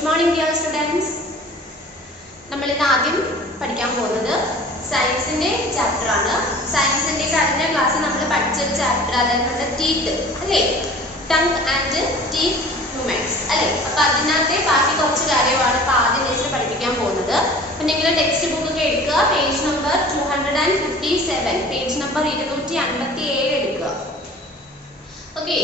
Good morning dear students. നമ്മൾ ഇന്ന് ആദ്യം പഠിക്കാൻ പോകുന്നത് സയൻസിന്റെ ചാപ്റ്റർ ആണ്. സയൻസിന്റെ കഴിഞ്ഞ ക്ലാസ്സിൽ നമ്മൾ പഠിച്ച ഒരു ചാപ്റ്റർ അതായത് ടീത്ത് അല്ലേ, ടങ് ആൻഡ് ടീത്ത് മൂവ്മെന്റ്സ് അല്ലേ. അപ്പോൾ അതിനകത്തെ ബാക്കി കുറച്ച് കാര്യമാണ് ഇപ്പോൾ ആദ്യം ലെസണിൽ പഠിപ്പിക്കാൻ പോകുന്നത്. അപ്പോൾ നിങ്ങൾ ടെക്സ്റ്റ് ബുക്ക് ഒക്കെ എടുക്കുക, പേജ് നമ്പർ 257, പേജ് നമ്പർ 257 എടുക്കുക. ഓക്കെ,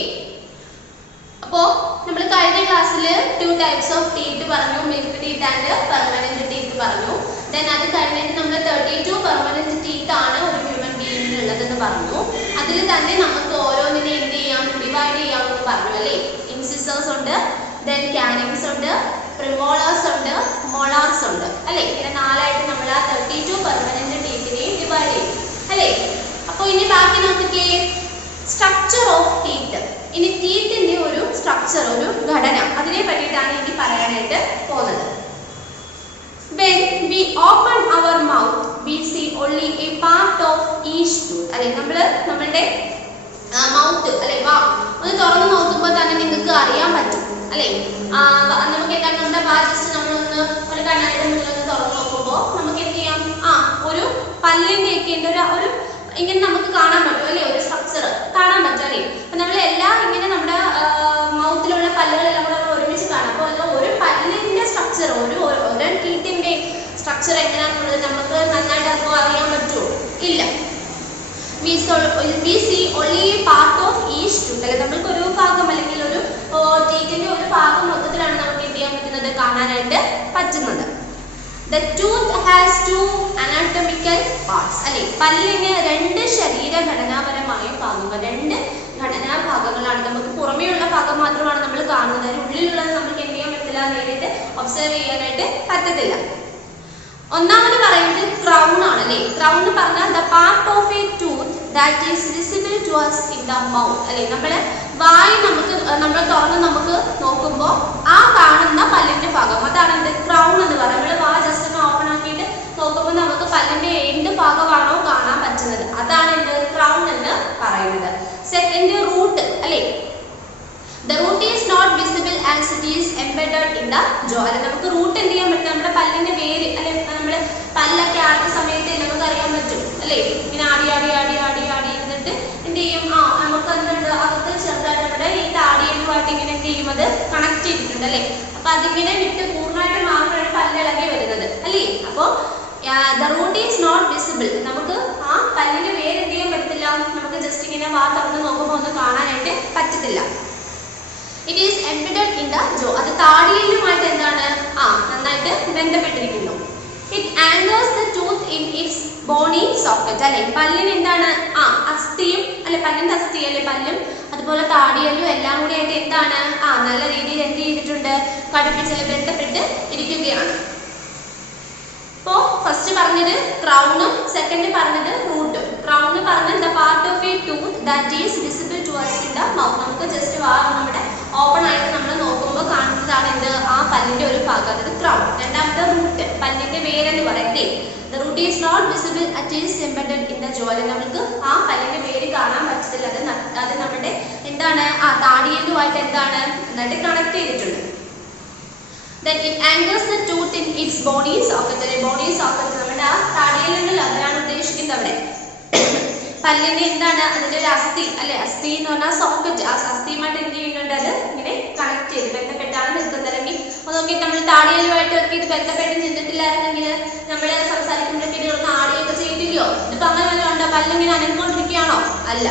അപ്പോൾ നമ്മൾ കഴിഞ്ഞ ക്ലാസ്സിൽ 2 ടൈപ്സ് ഓഫ് ടീത്ത് പറഞ്ഞു, milk teeth and permanent teeth പറഞ്ഞു. ദെൻ അത് കഴിഞ്ഞിട്ട് നമ്മൾ 32 പെർമനന്റ് ടീത്ത് ആണ് ഒരു ഹ്യൂമൻ ബീയിങ്ങിന് ഉള്ളതെന്ന് പറഞ്ഞു. അതിൽ തന്നെ നമുക്ക് ഓരോന്നിനെ എന്ത് ചെയ്യാം, ഡിവൈഡ് ചെയ്യാമെന്ന് പറഞ്ഞു അല്ലേ. ഇൻസിസേഴ്സ് ഉണ്ട്, ദെൻ കാനിങ്സ് ഉണ്ട്, പ്രിമോളേഴ്സ് ഉണ്ട്, മോളാർസ് ഉണ്ട് അല്ലേ. ഇങ്ങനെ നാലായിട്ട് നമ്മൾ ആ 32 പെർമനന്റ് ടീത്തിനെയും ഡിവൈഡ് ചെയ്യും അല്ലേ. അപ്പോൾ ഇനി ബാക്കി നോക്കിക്കേ, സ്ട്രക്ചർ ഓഫ് ടീത്ത്. ഇനി ടീത്തിന്റെ ഒരു സ്ട്രക്ചർ, ഒരു ഘടന, അതിനെ പറ്റിയിട്ടാണ് ഇനി പറയാനായിട്ട് പോകുന്നത്. When we open our mouth, we see only a part of each tooth. അല്ലെ, നമ്മളുടെ മൗത്ത് അല്ലെ, വാ ഒന്ന് തുറന്ന് നോക്കുമ്പോൾ തന്നെ നിങ്ങൾക്ക് അറിയാൻ പറ്റും അല്ലെ. നമുക്ക് എന്താണ്, നമ്മുടെ വാ ജസ്റ്റ് നമ്മളൊന്ന് ഒരു കണ്ണാടിയുടെ മുന്നിൽ ഒന്ന് തുറന്ന് നോക്കുമ്പോൾ നമുക്ക് എന്ത് ചെയ്യാം, ഒരു പല്ലിന്റെ ഒക്കെ ഒരു ഇങ്ങനെ നമുക്ക് കാണാൻ പറ്റും അല്ലെ, ഒരു സ്ട്രക്ചർ കാണാൻ പറ്റും അല്ലെ. അപ്പൊ നമ്മൾ എല്ലാം ഇങ്ങനെ നമ്മുടെ മൗത്തിലുള്ള പല്ലുകളെല്ലാം കൂടെ ഒരുമിച്ച് കാണാം. അപ്പോൾ ഒരു പല്ലിന്റെ സ്ട്രക്ചർ, ഒരു ടീത്തിന്റെ സ്ട്രക്ചർ എങ്ങനെയാണെന്നുള്ളത് നമുക്ക് നന്നായിട്ട് അപ്പോൾ അറിയാൻ പറ്റുമോ? ഇല്ല. we see only a part of each tooth. അല്ലെ, നമ്മൾക്ക് ഒരു ഭാഗം അല്ലെങ്കിൽ ഒരു ടീത്തിന്റെ ഒരു ഭാഗം മൊത്തത്തിലാണ് നമുക്ക് എന്ത് ചെയ്യാൻ പറ്റുന്നത്, കാണാനായിട്ട് പറ്റുന്നത്. The tooth has two anatomical parts. അല്ലെ, പല്ലിന് രണ്ട് ശരീരഘടനാപരമായ ഭാഗങ്ങൾ, രണ്ട് ഘടനാഭാഗങ്ങളാണ്. നമുക്ക് പുറമേയുള്ള ഭാഗം മാത്രമാണ് നമ്മൾ കാണുന്നത്, ഉള്ളിലുള്ളത് നമുക്ക് എന്ത് ചെയ്യാൻ പറ്റില്ല, നേരിട്ട് ഒബ്സർവ് ചെയ്യാനായിട്ട് പറ്റത്തില്ല. ഒന്നാമത് പറയുന്നത് ക്രൗൺ ആണ് അല്ലെ. ക്രൗൺ എന്ന് പറഞ്ഞാൽ the part of a tooth that is visible to us in the mouth. അല്ലെ, നമ്മള് വായി നമ്മൾ തുറന്ന് നമുക്ക് നോക്കുമ്പോൾ ആ കാണുന്ന പല്ലിന്റെ ഭാഗം, അതാണ് എന്ത്, ക്രൗൺ എന്ന് പറയുന്നത്. നമ്മൾ വാ ജസ്റ്റ് ഒന്ന് ഓപ്പൺ ആക്കിയിട്ട് നോക്കുമ്പോൾ നമുക്ക് പല്ലിന്റെ എന്ത് ഭാഗമാണോ കാണാൻ പറ്റുന്നത്, അതാണ് എന്ത്, ക്രൗൺ എന്ന് പറയുന്നത്. സെക്കൻഡ്, റൂട്ട് അല്ലെ. The root is not visible as it is embedded in the jaw. അല്ലെ, നമുക്ക് റൂട്ട് എന്ത് ചെയ്യാൻ പറ്റും, നമ്മുടെ പല്ലിന്റെ വേര് അല്ലെ, നമ്മള് പല്ലൊക്കെ ആടുന്ന സമയത്ത് നമുക്ക് അറിയാൻ പറ്റും അല്ലെ. ഇങ്ങനെ ആടി ആടി ആടി ആടി ആടി ഇരുന്നിട്ട് എന്ത് ചെയ്യും, നമുക്ക് എന്തുണ്ട്, അകത്ത് ചെറുതായിട്ട് നമ്മുടെ ഈ താടിയുമായിട്ട് ഇങ്ങനെ എന്ത് ചെയ്യും, അത് കണക്ട് ചെയ്തിട്ടുണ്ട് അല്ലെ. അപ്പൊ അതിങ്ങനെ വിട്ട് പൂർണ്ണമായിട്ട് മാത്രമാണ് പല്ലിളകി വരുന്നത് അല്ലേ. അപ്പോൾ the root is not visible, നമുക്ക് ആ പല്ലിന്റെ വേര് എന്ത് ചെയ്യാൻ പറ്റത്തില്ല, നമുക്ക് ജസ്റ്റ് ഇങ്ങനെ വാ തുറന്ന് നോക്കുമ്പോൾ ഒന്നും കാണാനായിട്ട് പറ്റത്തില്ല. It is embedded in the jaw. അത് താടിയെല്ലുമായിട്ട് എന്താണ്, നന്നായിട്ട് ബന്ധപ്പെട്ടിരിക്കുന്നു. It anchors the tooth in its bony socket. അല്ലെ, പല്ലിന് എന്താണ്, അസ്ഥിയും അല്ലെ, പല്ലിന്റെ അസ്ഥി അല്ലെ, പല്ലും അതുപോലെ താടിയെല്ലും എല്ലാം കൂടി ആയിട്ട് എന്താണ്, നല്ല രീതിയിൽ എന്ത് ചെയ്തിട്ടുണ്ട്, ഘടിപ്പിച്ച് ബന്ധപ്പെട്ട് ഇരിക്കുകയാണ്. അപ്പോൾ ഫസ്റ്റ് പറഞ്ഞത് ക്രൗണും സെക്കൻഡ് പറഞ്ഞത് റൂട്ടും. ക്രൗൺ പറഞ്ഞത് the part of a tooth that is visible to us in the mouth. നമുക്ക് ജസ്റ്റ് നമ്മുടെ ഓപ്പൺ ആയിട്ട് നമ്മൾ നോക്കുമ്പോൾ കാണുന്നതാണ് എന്ത്, ആ പല്ലിന്റെ ഒരു ഭാഗം, അതായത് ക്രൗൺ. രണ്ടാമത്തെ റൂട്ട്, പല്ലിന്റെ വേരെന്ന് പറയട്ടെ. The root is not visible, it is embedded in the jaw. നമുക്ക് ആ പല്ലിന്റെ വേര് കാണാൻ പറ്റത്തില്ല, അത് നമ്മുടെ എന്താണ്, താടിയെല്ലുമായിട്ട് എന്താണ് നന്നായിട്ട് കണക്ട് ചെയ്തിട്ടുണ്ട്. Then it anchors the tooth in its bony socket. Bony socket നമ്മുടെ ആ താടിയെല്ലുണ്ടല്ലോ, അതാണ് ഉദ്ദേശിക്കുന്നത് അവിടെ. പല്ലിന്റെ എന്താണ്, അതിന്റെ ഒരു അസ്ഥി അല്ലെ, അസ്ഥി എന്ന് പറഞ്ഞാൽ സോക്കറ്റ്, ആ അസ്ഥിയുമായിട്ട് എന്ത് ചെയ്യുന്നുണ്ട്, അത് ഇങ്ങനെ കണക്ട് ചെയ്ത് ബന്ധപ്പെട്ടാണ് നിൽക്കുന്നത്. അല്ലെങ്കിൽ നോക്കി നമ്മൾ താടിയെല്ലുമായിട്ടൊക്കെ ഇത് ബന്ധപ്പെട്ട് നിന്നിട്ടില്ലായിരുന്നെങ്കിൽ നമ്മൾ സംസാരിക്കുമ്പോഴൊക്കെ ഇത് ആടിയൊക്കെ ചെയ്തില്ലയോ. ഇതിപ്പോ അങ്ങനെ വല്ലതും ഉണ്ടോ, പല്ലിങ്ങനെ അനങ്ങിക്കൊണ്ടിരിക്കുകയാണോ? അല്ല.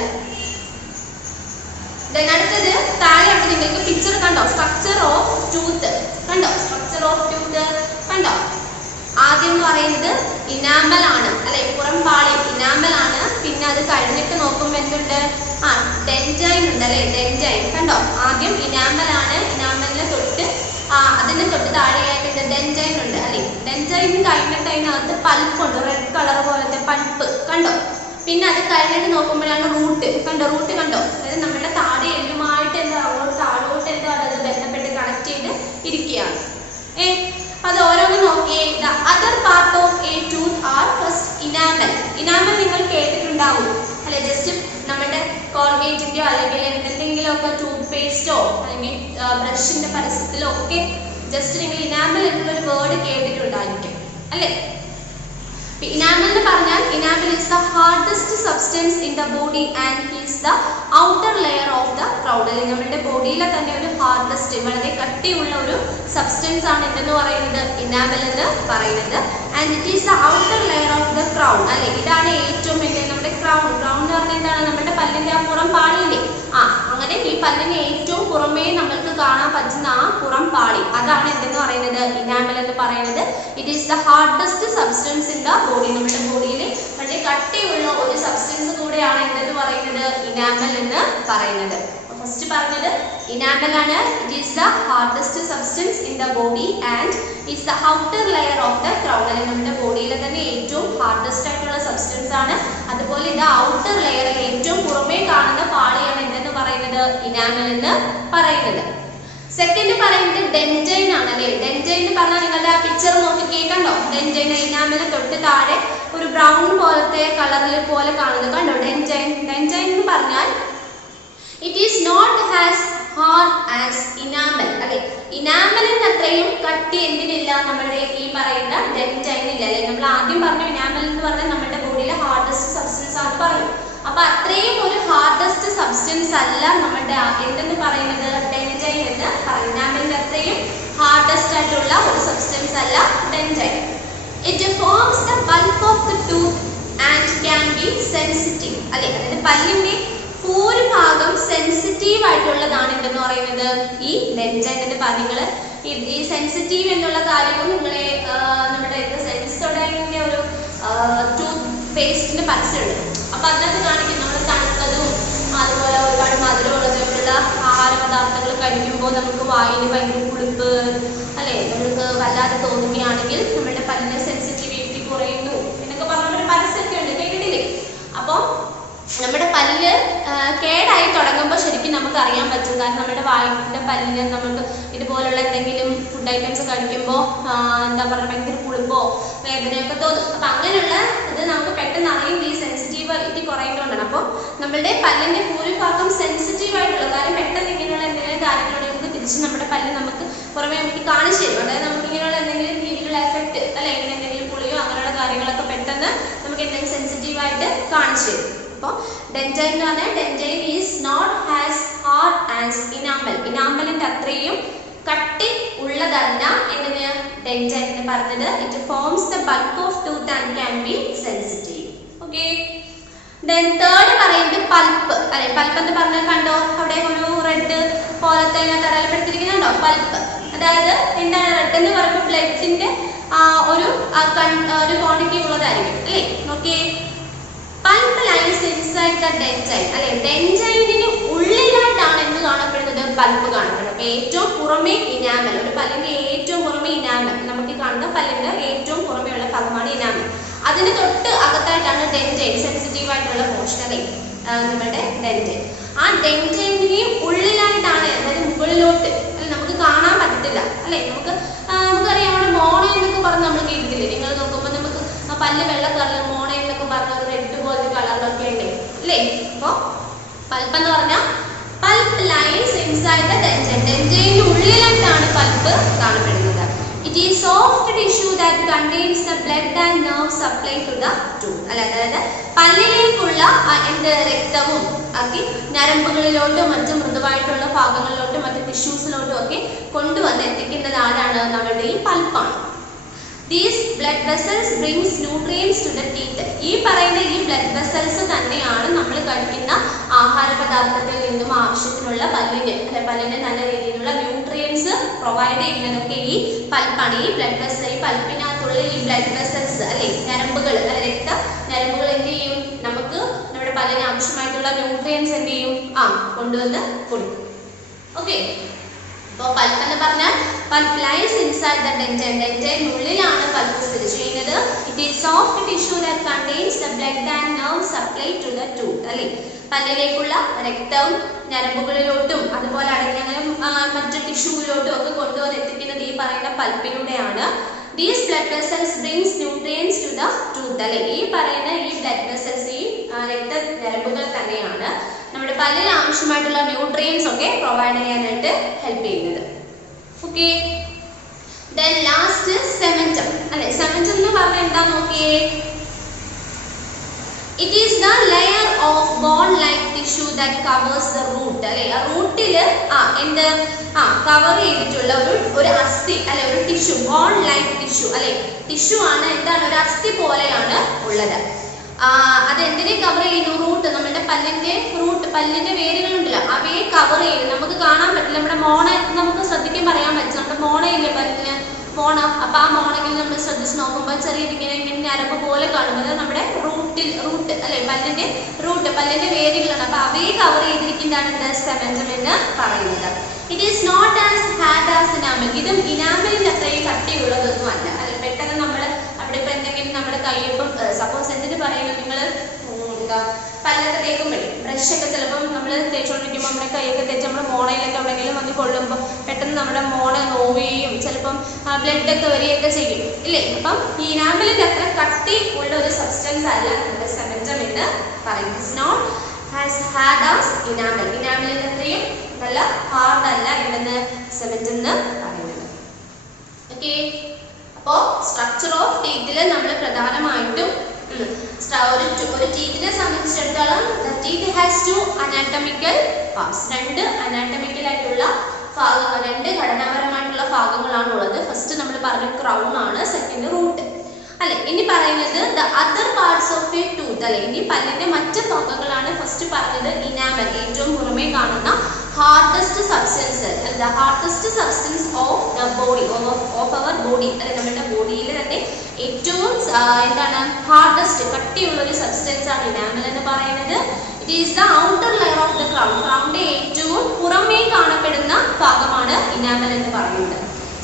അടുത്തത് താഴെ അവിടെ നിങ്ങൾക്ക് പിക്ചർ കണ്ടോ, സ്ട്രക്ചർ ഓഫ് ടൂത്ത് കണ്ടോ, സ്ട്രക്ചർ ഓഫ് ടൂത്ത് കണ്ടോ. ആദ്യം എന്ന് പറയുന്നത് ഇനാമൽ ആണ് അല്ലെ, പുറം പാളി ഇനാമൽ ആണ്. പിന്നെ അത് കഴിഞ്ഞിട്ട് നോക്കുമ്പോൾ എന്തുണ്ട്, ഡെൻജൈൻ ഉണ്ട് അല്ലെ, ഡെൻജൈൻ കണ്ടോ. ആദ്യം ഇനാമൽ ആണ്, ഇനാമലിന് തൊട്ട് അതിന് തൊട്ട് താഴെയായിട്ട് ഡെൻജൈൻ ഉണ്ട് അല്ലെ. ഡെൻജൈൻ കഴിഞ്ഞിട്ട് അതിനകത്ത് പൾപ്പ് ഉണ്ട്, റെഡ് കളർ പോലത്തെ പൾപ്പ് കണ്ടോ. പിന്നെ അത് കഴിഞ്ഞിട്ട് നോക്കുമ്പോഴാണ് റൂട്ട് കണ്ടോ, റൂട്ട് കണ്ടോ, അതായത് നമ്മുടെ താടി എല്ലുമായിട്ട് എന്താ, താഴോട്ട് എന്താ അത് ബന്ധപ്പെട്ട് കണക്ട് ചെയ്ത് ഇരിക്കുകയാണ്. അത് ഓരോന്ന് നോക്കിയേ. The other part of a tooth are first enamel. Enamel നിങ്ങൾ കേട്ടിട്ടുണ്ടാവും അല്ലെ, ജസ്റ്റ് നമ്മുടെ കോൾഗേറ്റിന്റെയോ അല്ലെങ്കിൽ എന്തെങ്കിലുമൊക്കെ ടൂത്ത് പേസ്റ്റോ അല്ലെങ്കിൽ ബ്രഷിന്റെ പരസ്യത്തിലോ ഒക്കെ ജസ്റ്റ് നിങ്ങൾ ഇനാമൽ എന്നുള്ളൊരു വേർഡ് കേട്ടിട്ടുണ്ടായിരിക്കും അല്ലേ? ഇനാമൽ എന്ന് പറഞ്ഞാൽ enamel is the hardest substance in the body and is the outer layer of the crown. അല്ലെങ്കിൽ നമ്മുടെ ബോഡിയിലെ തന്നെ ഒരു ഹാർഡസ്റ്റ് വളരെ കട്ടിയുള്ള ഒരു സബ്സ്റ്റൻസ് ആണ് എന്തെന്ന് പറയുന്നത് ഇനാമൽ എന്ന് പറയുന്നത്. And it is the outer layer of the crown അല്ലെ. ഇതാണ് ഏറ്റവും വലിയ നമ്മുടെ ക്രൗൺ. ക്രൗൺ എന്ന് പറഞ്ഞാൽ എന്താണ്? നമ്മുടെ പല്ലിന്റെ ആ പുറം പാളിയില്ലേ, അങ്ങനെ ഈ പല്ലിന് ഏറ്റവും പുറമേ നമ്മൾക്ക് കാണാൻ പറ്റുന്ന ആ പുറം പാളി, അതാണ് എന്തെന്ന് പറയുന്നത് ഇനാമൽ എന്ന് പറയുന്നത്. It is the hardest substance in the body. നമ്മുടെ ബോഡിയിൽ വളരെ കട്ടിയുള്ള ഒരു സബ്സ്റ്റൻസ് കൂടെയാണ് എന്തെന്ന് പറയുന്നത് ഇനാമൽ എന്ന് പറയുന്നത്. ഫസ്റ്റ് പറഞ്ഞത് ഇനാമൽ ആണ്. It is the hardest substance in the body and is the outer layer of the crown. അല്ലെങ്കിൽ നമ്മുടെ ബോഡിയിലെ തന്നെ ഏറ്റവും ഹാർഡസ്റ്റ് ആയിട്ടുള്ള സബ്സ്റ്റൻസ് ആണ്. അതുപോലെ ഇത് ഔട്ടർ ലെയറിൽ ഏറ്റവും പുറമേ കാണുന്ന പാളിയാണ് എന്തെന്ന് പറയുന്നത് ഇനാമൽ എന്ന് പറയുന്നത്. സെക്കൻഡ് പറയുന്നത് ഡെൻജൈൻ ആണ് അല്ലേ. ഡെൻജൈൻ എന്ന് പറഞ്ഞാൽ നിങ്ങളുടെ ആ പിക്ചർ നോക്കി കണ്ടോ? ഡെൻജൈൻ ഇനാമലിന് തൊട്ട് താഴെ ഒരു ബ്രൗൺ പോലത്തെ കളറിൽ പോലെ കാണുന്നത് കണ്ടോ? ഡെൻജൈൻ. ഡെൻജൈൻ എന്ന് പറഞ്ഞാൽ it is not as hard as enamel അല്ലെ. ഇനാമലിന്റെ അത്രയും കട്ടി എന്തിനില്ല നമ്മുടെ ഈ പറയുന്ന ഡെൻജൈനില്ല അല്ലെ. നമ്മൾ ആദ്യം പറഞ്ഞു ഇനാമൽ എന്ന് പറഞ്ഞാൽ നമ്മുടെ ബോഡിയിലെ ഹാർഡസ്റ്റ് സബ്സ്റ്റൻസ് ആണ് പറഞ്ഞു. അപ്പൊ അത്രയും ഒരു ഹാർഡസ്റ്റ് സബ്സ്റ്റൻസ് അല്ല നമ്മുടെ എന്തെന്ന് പറയുന്നത് ഡെൻജൈൻ എന്ന് പറയും. ഇനാമലിന്റെ അത്രയും ഹാർഡസ്റ്റ് ആയിട്ടുള്ള ഒരു സബ്സ്റ്റൻസ് അല്ല dentine. It forms the bulk of the tooth and can be sensitive അല്ലെ. അതായത് പല്ലിന്റെ ഭൂരിഭാഗം സെൻസിറ്റീവ് ആയിട്ടുള്ളതാണ് എന്തെന്ന് പറയുന്നത് ഈ ഡെൻജൈൻ എന്ന് പറഞ്ഞാൽ. ഈ സെൻസിറ്റീവ് എന്നുള്ള കാര്യവും നിങ്ങളെ നമ്മുടെ സെൻസോഡൈനിന്റെ ഒരു ടൂത്ത് പേസ്റ്റിന്റെ പരസ്യമുണ്ട്. അപ്പൊ അതിനകത്ത് കാണിക്കും നമ്മൾ തണുത്തതും അതുപോലെ ഒരുപാട് മധുരമുള്ളതുള്ള ആഹാര പദാർത്ഥങ്ങൾ കഴിക്കുമ്പോൾ നമുക്ക് വായിന് ഭയങ്കര പുളിപ്പ് അല്ലെ, നമുക്ക് വല്ലാതെ തോന്നുകയാണെങ്കിൽ നമ്മുടെ പല്ലിന്റെ സെൻസിറ്റിവിറ്റി കുറയുന്നു എന്നൊക്കെ പറഞ്ഞൊരു പരസ്യമൊക്കെ ഉണ്ട്, കേട്ടിട്ടില്ലേ? അപ്പോൾ നമ്മുടെ പല്ല് കേടായി തുടങ്ങുമ്പോൾ ശരിക്കും നമുക്ക് അറിയാൻ പറ്റും. കാരണം നമ്മുടെ വായിന്റെ പല്ലിന് നമുക്ക് ഇതുപോലുള്ള എന്തെങ്കിലും ഫുഡ് ഐറ്റംസ് കഴിക്കുമ്പോൾ എന്താ പറയുക ഭയങ്കര പുളിപ്പോ വേദനയൊക്കെ തോന്നും. അപ്പൊ അങ്ങനെയുള്ള ഇത് നമുക്ക് പെട്ടെന്ന് അറിയും ഈ സെൻസിറ്റിവിറ്റി കുറയുന്നതുകൊണ്ടാണ്. അപ്പോൾ നമ്മളുടെ പല്ലിന്റെ ഭൂരിഭാഗം സെൻസിറ്റീവ് ആയിട്ടുള്ള കാര്യം പെട്ടെന്ന് ഇങ്ങനെയുള്ള എന്തെങ്കിലും കാര്യങ്ങളോട് നമുക്ക് തിരിച്ച് നമ്മുടെ പല്ല് നമുക്ക് പുറമെ നമുക്ക് കാണിച്ചു തരും. അതായത് നമുക്ക് ഇങ്ങനെയുള്ള എന്തെങ്കിലും രീതിയിലുള്ള എഫക്ട് അല്ലെ, ഇങ്ങനെ എന്തെങ്കിലും പുളിയോ അങ്ങനെയുള്ള കാര്യങ്ങളൊക്കെ പെട്ടെന്ന് നമുക്ക് എന്തെങ്കിലും സെൻസിറ്റീവായിട്ട് കാണിച്ചു തരും. അപ്പോൾ ഡെൻജൈൻ എന്ന് പറഞ്ഞാൽ dentine is not as hard as enamel. ഇനാമലിന്റെ അത്രയും കട്ടി ഉള്ളതല്ല എന്തിന് ഡെൻജൈൻ എന്ന് പറഞ്ഞത്. It forms the bulk of tooth and can be sensitive. Okay. Then third പറയുന്നത് പൾപ്പ് അല്ലെ. പൾപ്പ് എന്ന് പറഞ്ഞാൽ കണ്ടോ അവിടെ ഒരു റെഡ് പോലത്തെ അടയാളപ്പെടുത്തിയിരിക്കുന്നുണ്ടോ പൾപ്പ്. അതായത് എന്താണ് റെഡ് എന്ന് പറയുമ്പോൾ ബ്ലഡിന്റെ ഒരു ക്വാണ്ടിറ്റി ഉള്ളതായിരിക്കും അല്ലേ. നോക്കിയേ, പൾപ്പ് ലൈൻസ് ഇൻസൈഡ് ദ ഡെൻജൈൻ അല്ലെ. ഡെൻജൈനിന് ഉള്ളിലായിട്ടാണ് എന്ത് കാണപ്പെടുന്നത് പൾപ്പ് കാണപ്പെടുന്നത്. അപ്പൊ ഏറ്റവും പുറമേ ഇനാമൽ, ഒരു പല്ലിന്റെ ഏറ്റവും പുറമേ ഇനാമൽ, നമുക്ക് കാണുന്ന പല്ലിന്റെ ഏറ്റവും പുറമേ ഉള്ള ഭാഗമാണ് ഇനാമൽ. അതിന് തൊട്ട് അകത്തായിട്ടാണ് ഡെൻജൈൻ, സെൻസിറ്റീവ് ആയിട്ടുള്ള പോർഷൻ അല്ലെ നമ്മുടെ ഡെൻജൈൻ. ആ ഡെൻജൈനിനെയും ഉള്ളിലായിട്ടാണ്, അതായത് മുകളിലോട്ട് നമുക്ക് കാണാൻ പറ്റത്തില്ല അല്ലെ. നമുക്കറിയാം നമ്മുടെ മോണ എന്നൊക്കെ പറഞ്ഞ് നമ്മൾ കേട്ടിട്ടില്ലേ? നിങ്ങൾ നോക്കുമ്പോൾ നമുക്ക് ആ പല്ല് വെള്ള കളർ മോണ എന്നൊക്കെ പറഞ്ഞ ഒരു റെഡ് പോലത്തെ കളറിലൊക്കെ ഉണ്ട് അല്ലേ. അപ്പൊ പൾപ്പ് എന്ന് പറഞ്ഞാൽ pulp lines inside the dentine. ഡെൻജൈനിന്റെ ഉള്ളിലായിട്ടാണ് പൾപ്പ് കാണപ്പെടുന്നത്. It is soft tissue that contains the blood and nerve supply to the tooth അല്ലെ. അതായത് പല്ലിലേക്കുള്ള രക്തവും ഒക്കെ ഞരമ്പുകളിലോട്ടും മറ്റ് മൃദുവായിട്ടുള്ള ഭാഗങ്ങളിലോട്ടും മറ്റ് ടിഷ്യൂസിലോട്ടും ഒക്കെ കൊണ്ടുവന്ന് എത്തിക്കുന്നത് ആരാണ്? നമ്മുടെ ഈ പൾപ്പാണ്. These blood vessels brings nutrients to the teeth. ഈ പറയുന്ന ഈ ബ്ലഡ് വെസൽസ് തന്നെയാണ് നമ്മൾ കഴിക്കുന്ന ആഹാര പദാർത്ഥത്തിൽ നിന്നും ആവശ്യത്തിനുള്ള പല്ലിന് നല്ല രീതിയിലുള്ള ന്യൂട്രിയൻസ് പ്രൊവൈഡ് ചെയ്യുന്നതൊക്കെ ഈ പൾപ്പാണ്. ഈ ബ്ലഡ് വെസൽ, ഈ പൾപ്പിനകത്തുള്ള ഈ ബ്ലഡ് വെസൽസ് അല്ലെ, ഞരമ്പുകൾ രക്ത ഞരമ്പുകൾ എന്ത് ചെയ്യും? നമുക്ക് നമ്മുടെ പല്ലിന് ആവശ്യമായിട്ടുള്ള ന്യൂട്രിയൻസ് എന്ത് ചെയ്യും? കൊണ്ടുവന്ന് കൊടുക്കും. ഓക്കെ. അപ്പോൾ പൾപ്പ് എന്ന് പറഞ്ഞാൽ pulp lies inside the dentine. ഡെൻജൈനുള്ളിലാണ് പൾപ്പ് സ്ഥിതി ചെയ്യുന്നത്. It is soft tissue that contains the blood and nerve supply to the tooth അല്ലെ. പല്ലിലേക്കുള്ള രക്തവും ഞരമ്പുകളിലോട്ടും അതുപോലെ അടങ്ങിയ മറ്റു ടിഷ്യൂവിലോട്ടും ഒക്കെ കൊണ്ടുവന്ന് എത്തിക്കുന്നത് ഈ പറയുന്ന പൾപ്പിലൂടെയാണ്. These blood vessels brings nutrients to the tooth അല്ലെ. ഈ പറയുന്ന ഈ ബ്ലഡ് വെസൽസ്, ഈ രക്ത ഞരമ്പുകൾ തന്നെയാണ് നമ്മുടെ പല്ലിന് ആവശ്യമായിട്ടുള്ള ന്യൂട്രിയൻസ് ഒക്കെ പ്രൊവൈഡ് ചെയ്യാനായിട്ട് ഹെൽപ്പ് ചെയ്യുന്നത്. Okay. Then last is cementum. അല്ലേ, cementum എന്ന് പറഞ്ഞാൽ എന്താ നോക്കിയേ. It is the layer of bone-like tissue that covers the root. അല്ലേ, ആ റൂട്ടിൽ എന്ത് കവർ ചെയ്തിട്ടുള്ള ഒരു അസ്ഥി അല്ലെ, ഒരു ടിഷ്യൂ, bone-like tissue അല്ലെ, ടിഷ്യൂ ആണ്. എന്താണ്, ഒരു അസ്ഥി പോലെയാണ് ഉള്ളത്. അത് എന്തിനെ കവർ ചെയ്യുന്നു? റൂട്ട്, നമ്മുടെ പല്ലിന്റെ റൂട്ട്, പല്ലിന്റെ വേരുകൾ ഉണ്ടല്ലോ, അവയെ കവർ ചെയ്ത് നമുക്ക് കാണാൻ പറ്റില്ല. നമ്മുടെ മോണ നമുക്ക് ശ്രദ്ധിക്കാൻ പറയാൻ പറ്റും. നമ്മുടെ മോണയില്ലേ പല്ലിന്, മോണ. അപ്പൊ ആ മോണയിൽ നമ്മൾ ശ്രദ്ധിച്ച് നോക്കുമ്പോൾ ചെറിയ ഇങ്ങനെ ഞരമ്പ് പോലെ കാണുന്നത് നമ്മുടെ റൂട്ട് അല്ലെ, പല്ലിന്റെ റൂട്ട്, പല്ലിന്റെ വേരുകളാണ്. അപ്പൊ അവയെ കവർ ചെയ്തിരിക്കുന്നതാണ് സെമെന്റം എന്ന് പറയുന്നത്. It is not as hard as enamel. ഇതും ഇനാമലിന്റെ അത്രയും കട്ടിയുള്ളതൊന്നും അല്ല. അല്ലെ, പെട്ടെന്ന് നമ്മൾ അവിടെ ഇപ്പൊ എന്തെങ്കിലും നമ്മുടെ കയ്യിപ്പം സപ്പോസ് എന്തിന് പറയുന്നത്, നിങ്ങൾ പല്ലൊക്കെ തേക്കുമ്പോഴേ ബ്രഷ് ഒക്കെ ചിലപ്പം നമ്മൾ തേച്ചുകൊണ്ടിരിക്കുമ്പോൾ നമ്മുടെ കൈയൊക്കെ തേച്ച് നമ്മുടെ മോണയിലൊക്കെ എവിടെയെങ്കിലും വന്ന് കൊള്ളുമ്പോൾ പെട്ടെന്ന് നമ്മുടെ മോണ നോവുകയും ചിലപ്പം ബ്ലഡ് ഒക്കെ വരികയൊക്കെ ചെയ്യും ഇല്ലേ. അപ്പം ഈ ഇനാമലിന്റെ അത്ര കട്ടി ഉള്ള ഒരു സബ്സ്റ്റൻസ് അല്ല നമ്മുടെ സെമെന്റം എന്ന് പറയുന്നത്. It's not as hard as enamel. ഇനാമലിന്റെ അത്രയും നല്ല ഹാർഡ് അല്ല ഇവിടുന്ന് സെമെന്റം എന്ന് പറയുന്നത്. ഓക്കെ, അപ്പോൾ സ്ട്രക്ചർ ഓഫ് ടീത്തിൽ നമ്മൾ പ്രധാനമായിട്ടും ഒരു ടീത്തിനെ സംബന്ധിച്ചിടത്തോളം teeth has two anatomical parts. രണ്ട് അനാറ്റമിക്കൽ ആയിട്ടുള്ള ഭാഗങ്ങൾ, രണ്ട് ഘടനാപരമായിട്ടുള്ള ഭാഗങ്ങളാണ് ഉള്ളത്. ഫസ്റ്റ് നമ്മൾ പറഞ്ഞ ക്രൗൺ ആണ്, സെക്കൻഡ് റൂട്ട് അല്ലെ. ഇനി പറയുന്നത് the other parts of A tooth അല്ലെ, ഇനി പല്ലിന്റെ മറ്റ് ഭാഗങ്ങളാണ്. ഫസ്റ്റ് പറഞ്ഞത് ഇനാമൽ, ഏറ്റവും പുറമേ കാണുന്ന hardest substance, the hardest substance of the body, of our body അല്ലെ, നമ്മുടെ ബോഡിയിൽ തന്നെ ഏറ്റവും എന്താണ് ഹാർഡസ്റ്റ് കട്ടിയുള്ള ഒരു സബ്സ്റ്റൻസ് ആണ് ഇനാമൽ എന്ന് പറയുന്നത്. It is the outer layer of the crown. ക്രൗണിന്റെ ഏറ്റവും പുറമേ കാണപ്പെടുന്ന ഭാഗമാണ് ഇനാമൽ എന്ന് പറയുന്നത്.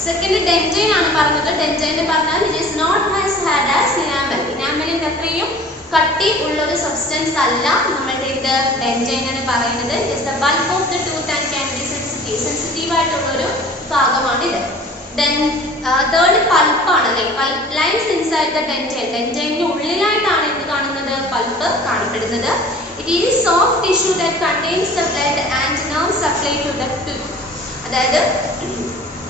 സെക്കൻഡ് ഡെന്റൈൻ ആണ് പറഞ്ഞത്. ഡെന്റൈൻ പറഞ്ഞാൽ it is not as hard as enamel. ഇനാമലിന്റെ അത്രയും കട്ടി ഉള്ള ഒരു സബ്സ്റ്റൻസ് അല്ല നമ്മുടെ ഇത് ഡെന്റൈൻ എന്ന് പറയുന്നത്. It is the bulk of the tooth and can be sensitive. Sensitive ആയിട്ടുള്ള ഒരു ഭാഗമാണ് ഇത്. Then third പൾപ്പാണ് അല്ലേ, pulp lines inside the dentine. ഡെന്റൈനിന്റെ ഉള്ളിലായിട്ടാണ് എന്ത് കാണുന്നത്, പൾപ്പ് കാണപ്പെടുന്നത്. It is soft tissue that contains the blood and nerve supply to the tooth. അതായത്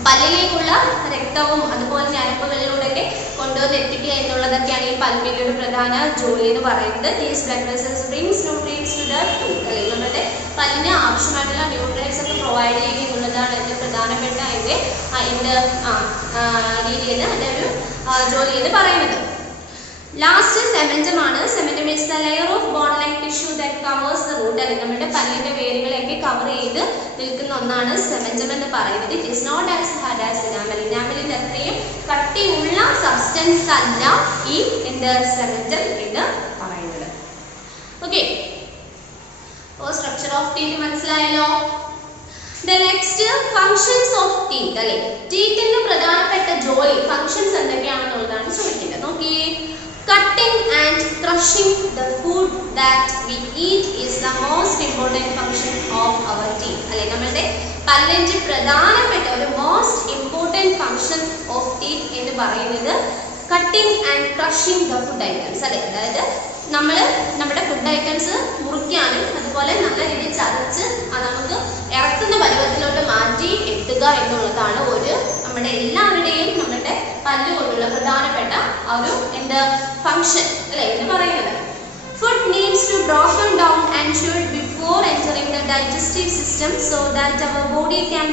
പല്ലിലേക്കുള്ള രക്തവും അതുപോലെ ഞരമ്പുകളിലൂടെയൊക്കെ കൊണ്ടുവന്ന് എത്തിക്കുക എന്നുള്ളതൊക്കെയാണ് ഈ പൾപ്പിന്റെ ഒരു പ്രധാന ജോലി എന്ന് പറയുന്നത്. These blood vessels brings nutrients to the tooth അല്ലെ, നമ്മുടെ പല്ലിന് ആവശ്യമായിട്ടുള്ള ന്യൂട്രിയൻസ് ഒക്കെ പ്രൊവൈഡ് ചെയ്യുക എന്നുള്ളതാണ് ഏറ്റവും പ്രധാനപ്പെട്ട അതിന്റെ രീതിയിൽ അതിന്റെ ഒരു ജോലി എന്ന് പറയുന്നത്. ലാസ്റ്റ് സെമെന്റം ആണ്. Cementum is the layer of bone like tissue that covers the root അല്ലെ, നമ്മുടെ പല്ലിന്റെ വേരുകളെയൊക്കെ കവർ ചെയ്ത് നിൽക്കുന്ന ഒന്നാണ് സെമെന്റം എന്ന് പറയുന്നത്. It is not as hard as enamel. ഇനാമലിന്റെ അത്രയും കട്ടിയുള്ള സബ്സ്റ്റൻസ് അല്ല ഈ സെമെന്റം എന്ന് പറയുന്നത്. ഓക്കെ, അപ്പോൾ സ്ട്രക്ചർ ഓഫ് ടീത്ത് മനസ്സിലായല്ലോ. The next functions of teeth അല്ലെ, ടീത്തിന്റെ പ്രധാനപ്പെട്ട ജോലി ഫങ്ഷൻസ് എന്തൊക്കെയാണെന്നുള്ളതാണ് ചോദിക്കുന്നത്. നോക്കിയേ, cutting and crushing the food that we eat is the most important function of our teeth അല്ലെ, നമ്മുടെ പല്ലിന്റെ പ്രധാനപ്പെട്ട ഒരു most important function of teeth എന്ന് പറയുന്നത് cutting and crushing the food items അല്ലെ. അതായത് നമ്മൾ നമ്മുടെ ഫുഡ് ഐറ്റംസ് മുറിക്കാനും അതുപോലെ നല്ല രീതിയിൽ ചതച്ച് നമുക്ക് ഇറക്കുന്ന പരുവത്തിലോട്ട് മാറ്റി എത്തുക എന്നുള്ളതാണ് ഒരു നമ്മുടെ എല്ലാവരുടെയും നമ്മുടെ പല്ലുകൊണ്ടുള്ള പ്രധാനപ്പെട്ട ഒരു ഫങ്ഷൻ അല്ലെ എന്ന് പറയുന്നത്. Food needs to broken down and chewed before entering the digestive system so that our body can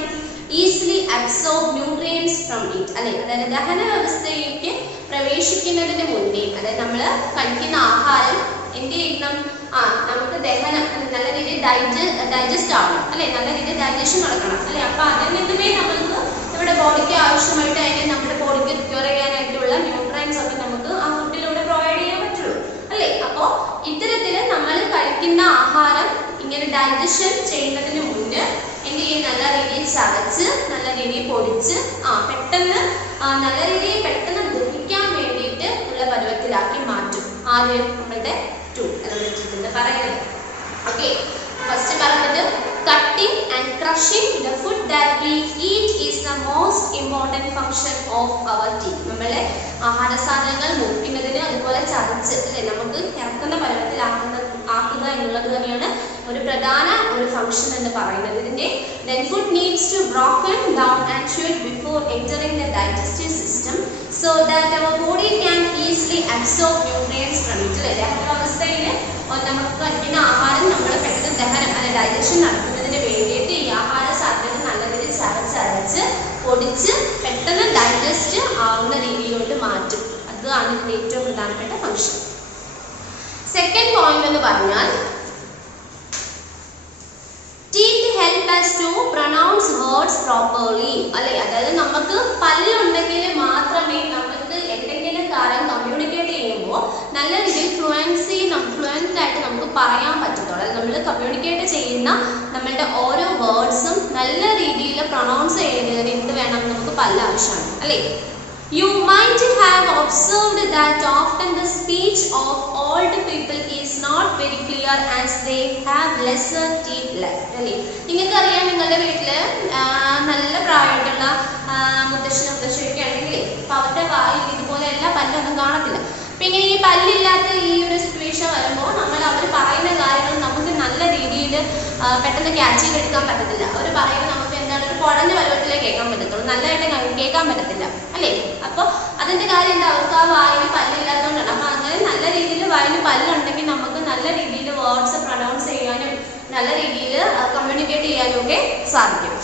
easily absorb nutrients from it അല്ലെ. അതായത് ദഹന വ്യവസ്ഥയിലേക്ക് പ്രവേശിക്കുന്നതിന് മുന്നേ, അതായത് നമ്മൾ കഴിക്കുന്ന ആഹാരം എന്ത് ചെയ്യണം, നമുക്ക് ദഹനം നല്ല രീതിയിൽ ഡൈജസ്റ്റ് ആവണം അല്ലെ, നല്ല രീതിയിൽ ഡൈജഷൻ നടക്കണം അല്ലെ. അപ്പൊ അതിൽ നിന്നുമേ നമുക്ക് നമ്മുടെ ബോഡിക്ക് ആവശ്യമായിട്ട് അതിനെ നമ്മുടെ ബോഡിക്ക് റിക്വയർ ചെയ്യാനായിട്ടുള്ള ന്യൂട്രിയൻസ് ഒക്കെ നമുക്ക് ആ ഫുഡിലൂടെ പ്രൊവൈഡ് ചെയ്യാൻ പറ്റുള്ളൂ അല്ലെ. അപ്പോൾ ഇത്തരത്തില് നമ്മൾ കഴിക്കുന്ന ആഹാരം ഇങ്ങനെ ഡൈജഷൻ ചെയ്യുന്നതിന് മുന്നേ എന്ത് ചെയ്യും, നല്ല രീതിയിൽ ചതച്ച് നല്ല രീതിയിൽ പൊടിച്ച് പെട്ടെന്ന് നല്ല രീതിയിൽ പെട്ടെന്ന് ദഹിക്കാൻ വേണ്ടിയിട്ട് ഉള്ള പരുവത്തിലാക്കി മാറ്റും. ആര്, നമ്മളുടെ ടൂത്ത് പറയുന്നത്. ഓക്കെ, ഫസ്റ്റ് പറഞ്ഞത് cutting and crushing the food that we eat is the most important function of our teeth. നമ്മളെ ആഹാര സാധനങ്ങൾ മുറിക്കുന്നതിന് അതുപോലെ ചതച്ച് അല്ലെ നമുക്ക് ഇറക്കുന്ന പരുവത്തിലാക്കുക എന്നുള്ളത് തന്നെയാണ് ഒരു പ്രധാന ഒരു ഫംഗ്ഷൻ എന്ന് പറയുന്നത്. ഇതിന്റെ then food needs to broken down and chewed before entering the digestive so that our body can easily absorb nutrients from it. ദഹനാവസ്ഥയിൽ നമുക്ക് കഴിക്കുന്ന ആഹാരം നമ്മൾ പെട്ടെന്ന് ദഹനം അല്ലെ ഡൈജഷൻ നടത്തുന്നതിന് വേണ്ടിയിട്ട് ഈ ആഹാര സാധനങ്ങൾ നല്ല രീതിയിൽ ചവച്ചരച്ച് പൊടിച്ച് പെട്ടെന്ന് ഡൈജസ്റ്റ് ആവുന്ന രീതിയിലോട്ട് മാറ്റും. അതാണ് ഇതിന്റെ ഏറ്റവും പ്രധാനപ്പെട്ട ഫംഗ്ഷൻ. സെക്കൻഡ് പോയിന്റ് എന്ന് പറഞ്ഞാൽ teeth help us to pronounce words properly. അല്ലെ, അതായത് നമുക്ക് പല്ലുണ്ടെങ്കിൽ മാത്രമേ നമുക്ക് എന്തെങ്കിലും കാര്യം കമ്മ്യൂണിക്കേറ്റ് ചെയ്യുമ്പോൾ നല്ല രീതിയിൽ ഫ്ലുവൻ്റ് ആയിട്ട് നമുക്ക് പറയാൻ പറ്റത്തുള്ളൂ. അതായത് നമ്മൾ കമ്മ്യൂണിക്കേറ്റ് ചെയ്യുന്ന നമ്മളുടെ ഓരോ വേർഡ്സും നല്ല രീതിയിൽ പ്രൊണൗൺസ് ചെയ്യുന്നതിന് എന്ത് വേണം, നമുക്ക് പല്ല് ആവശ്യമാണ് അല്ലേ. You might have observed that often the speech of old people is not very clear as they have lesser teeth left. അല്ലേ, നിങ്ങൾക്കറിയാം നിങ്ങളുടെ വീട്ടിൽ നല്ല പ്രായമായിട്ടുള്ള മുത്തശ്ശിയൊക്കെ ആണെങ്കിൽ അപ്പം അവരുടെ വായിൽ ഇതുപോലെ എല്ലാ പല്ലൊന്നും കാണത്തില്ല. അപ്പം ഇങ്ങനെ ഈ പല്ലില്ലാത്ത ഈ ഒരു സിറ്റുവേഷൻ വരുമ്പോൾ നമ്മൾ അവർ പറയുന്ന കാര്യങ്ങൾ നമുക്ക് നല്ല രീതിയിൽ പെട്ടെന്ന് ക്യാച്ച് ചെയ്തെടുക്കാൻ പറ്റത്തില്ല. അവർ പറയുന്നത് നമുക്ക് എന്താണ് ഒരു കുഴഞ്ഞ പരുവത്തിലേ കേൾക്കാൻ പറ്റത്തുള്ളൂ, നല്ലതായിട്ട് കേൾക്കാൻ പറ്റത്തില്ല അല്ലേ. അപ്പോൾ അതിൻ്റെ കാര്യം എന്താ, അവർക്ക് ആ വായിൽ പല്ലില്ലാത്തതുകൊണ്ടാണ്. അപ്പം അങ്ങനെ നല്ല രീതിയിൽ വായിൽ പല്ലുണ്ടെങ്കിൽ നമുക്ക് നല്ല രീതിയിൽ വേർഡ്സ് പ്രൊനൗൺസ് ചെയ്യാനും നല്ല രീതിയിൽ കമ്മ്യൂണിക്കേറ്റ് ചെയ്യാനും ഒക്കെ സാധിക്കും.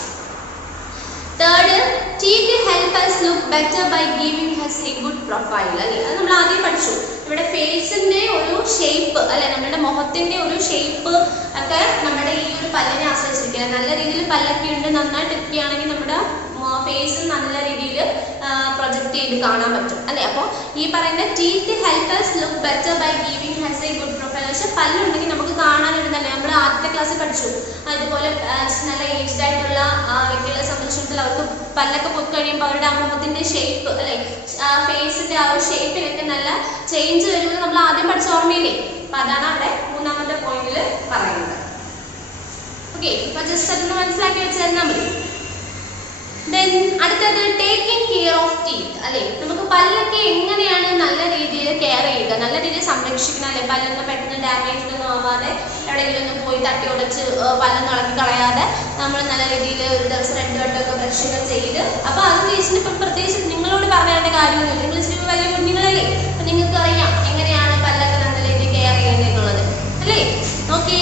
Third, teeth help us look better by giving us a good profile. അല്ലേ, അത് നമ്മൾ ആദ്യം പഠിച്ചു. നമ്മുടെ ഫേസിന്റെ ഒരു ഷേപ്പ് അല്ലെ, നമ്മുടെ മുഖത്തിന്റെ ഒരു ഷേപ്പ് ഒക്കെ നമ്മുടെ ഈ ഒരു പല്ലിനെ ആശ്രയിച്ചിരിക്കുന്നത്. നല്ല രീതിയിൽ പല്ലൊക്കെ ഉണ്ട്, നന്നായിട്ട് ഇരിക്കുകയാണെങ്കിൽ നമ്മുടെ ഫേസ് നല്ല രീതിയിൽ പ്രൊജക്റ്റ് ചെയ്ത് കാണാൻ പറ്റും അല്ലേ. അപ്പോൾ ഈ പറയുന്ന teeth help us look better by giving us a good profile. പക്ഷെ പല്ലുണ്ടെങ്കിൽ നമുക്ക് കാണാനിരുന്നല്ലേ, നമ്മൾ ആദ്യത്തെ ക്ലാസ്സിൽ പഠിച്ചു. അതുപോലെ നല്ല ഏജ്ഡ് ആയിട്ടുള്ള വ്യക്തികളെ സംബന്ധിച്ചിടത്തോളം അവർക്ക് പല്ലൊക്കെ പോയി കഴിയുമ്പോൾ അവരുടെ ആ മുഖത്തിന്റെ ഷേപ്പ് അല്ലെ, ഫേസിന്റെ ആ ഒരു ഷേപ്പിലൊക്കെ നല്ല ചേഞ്ച് വരുന്നത് നമ്മൾ ആദ്യം പഠിച്ച ഓർമ്മയില്ലേ. അപ്പൊ അതാണ് അവിടെ മൂന്നാമത്തെ പോയിന്റിൽ പറയുന്നത്. ഓക്കെ, അപ്പൊ ജസ്റ്റ് അതൊന്ന് മനസ്സിലാക്കി വെച്ചിരുന്നാൽ മതി. അടുത്തത് ടേക്കിംഗ് കെയർ ഓഫ് ടീത്ത് അല്ലെ, നമുക്ക് പല്ലൊക്കെ എങ്ങനെയാണ് നല്ല രീതിയിൽ കെയർ ചെയ്യുക, നല്ല രീതിയിൽ സംരക്ഷിക്കണം അല്ലെ. പല്ലൊന്നും പെട്ടെന്ന് ഡാമേജ് ഒന്നും ആവാതെ എവിടെയെങ്കിലും ഒന്നും പോയി തട്ടി ഉടച്ച് പല്ലൊന്നും ഇളക്കി കളയാതെ നമ്മൾ നല്ല രീതിയിൽ ഒരു ദിവസം 2 വട്ടമൊക്കെ ബ്രഷുകൾ ചെയ്ത്. അപ്പൊ അത് ടീച്ചറിന് ഇപ്പം പ്രത്യേകിച്ച് നിങ്ങളോട് പറയേണ്ട കാര്യമൊന്നുമില്ല, നിങ്ങൾ ഇച്ചിരി വലിയ കുഞ്ഞുങ്ങളല്ലേ, അപ്പൊ നിങ്ങൾക്ക് അറിയാം എങ്ങനെയാണ് പല്ലൊക്കെ നല്ല രീതിയിൽ കെയർ ചെയ്യുന്നത് എന്നുള്ളത് അല്ലേ. Okay,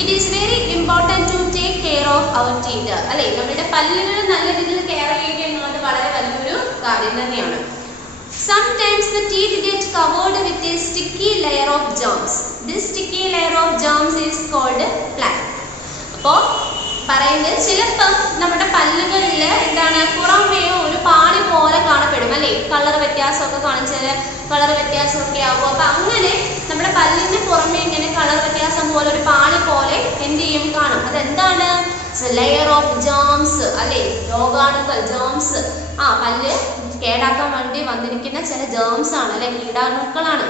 it is very important to take care of our teeth അല്ലേ. നമ്മുടെ പല്ലുകൾ നല്ല രീതിയിൽ കെയർ ചെയ്യുക എന്നുള്ളത് വളരെ വലിയൊരു കാര്യം തന്നെയാണ്. Sometimes the teeth get covered with a sticky layer of germs. This sticky layer of germs is called plaque. അപ്പോൾ പറയുന്നത് ചിലപ്പം നമ്മുടെ പല്ലുകളിൽ എന്താണ് പുറമേ ഒരു പാളി പോലെ കാണപ്പെടും അല്ലേ, കളർ വ്യത്യാസമൊക്കെ കാണിച്ചാൽ കളർ വ്യത്യാസമൊക്കെ ആകും. അപ്പം അങ്ങനെ നമ്മുടെ പല്ലിന് പുറമേ ഇങ്ങനെ കളർ വ്യത്യാസം പോലെ ഒരു പാളി പോലെ എന്ത് ചെയ്യും കാണും. അതെന്താണ്, ലെയർ ഓഫ് ജേംസ് അല്ലേ, രോഗാണുക്കൾ ജേംസ്. പല്ല് കേടാക്കാൻ വേണ്ടി വന്നിരിക്കുന്ന ചില ജേംസ് ആണ് അല്ലെ, കീടാണുക്കളാണ്.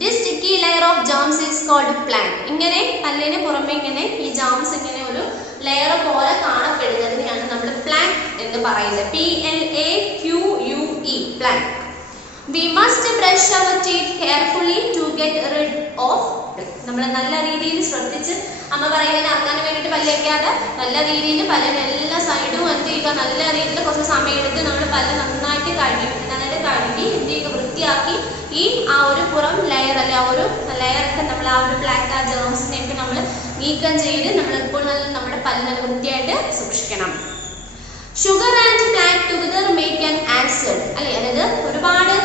This sticky layer of germs is called plaque. ഇങ്ങനെ പല്ലിന് പുറമെ ഇങ്ങനെ ഈ ജേംസ് ഇങ്ങനെ ഒരു ലെയർ പോലെ കാണപ്പെടുന്നതിനെയാണ് നമ്മൾ പ്ലാക്ക് എന്ന് പറയുന്നത്. PLAQUE plaque. We must brush our teeth carefully to get rid of. നമ്മൾ നല്ല രീതിയിൽ ശ്രദ്ധിച്ച് അമ്മ പറയുന്നതിന് അറക്കാൻ വേണ്ടിയിട്ട് പല്ല് വയ്ക്കാതെ നല്ല രീതിയിൽ പല്ലിന് എല്ലാ സൈഡും എന്ത് ചെയ്യുക, നല്ല രീതിയിൽ കുറച്ച് സമയം എടുത്ത് നമ്മൾ പല്ല് നന്നായിട്ട് കഴുകി എന്ത് ചെയ്യുക, വൃത്തിയാക്കി ഈ ആ ഒരു പുറം ലെയർ അല്ലെ ആ ഒരു ലെയറൊക്കെ നമ്മൾ ആ ഒരു ബ്ലാക്ക് ആ ജേംസിനെയൊക്കെ നമ്മൾ നീക്കം ചെയ്ത് നമ്മൾ ഇപ്പോൾ നല്ല നമ്മുടെ പല്ല് നല്ല വൃത്തിയായിട്ട് സൂക്ഷിക്കണം. Sugar and plaque together make an acid അല്ലെ, അതായത് ഒരുപാട്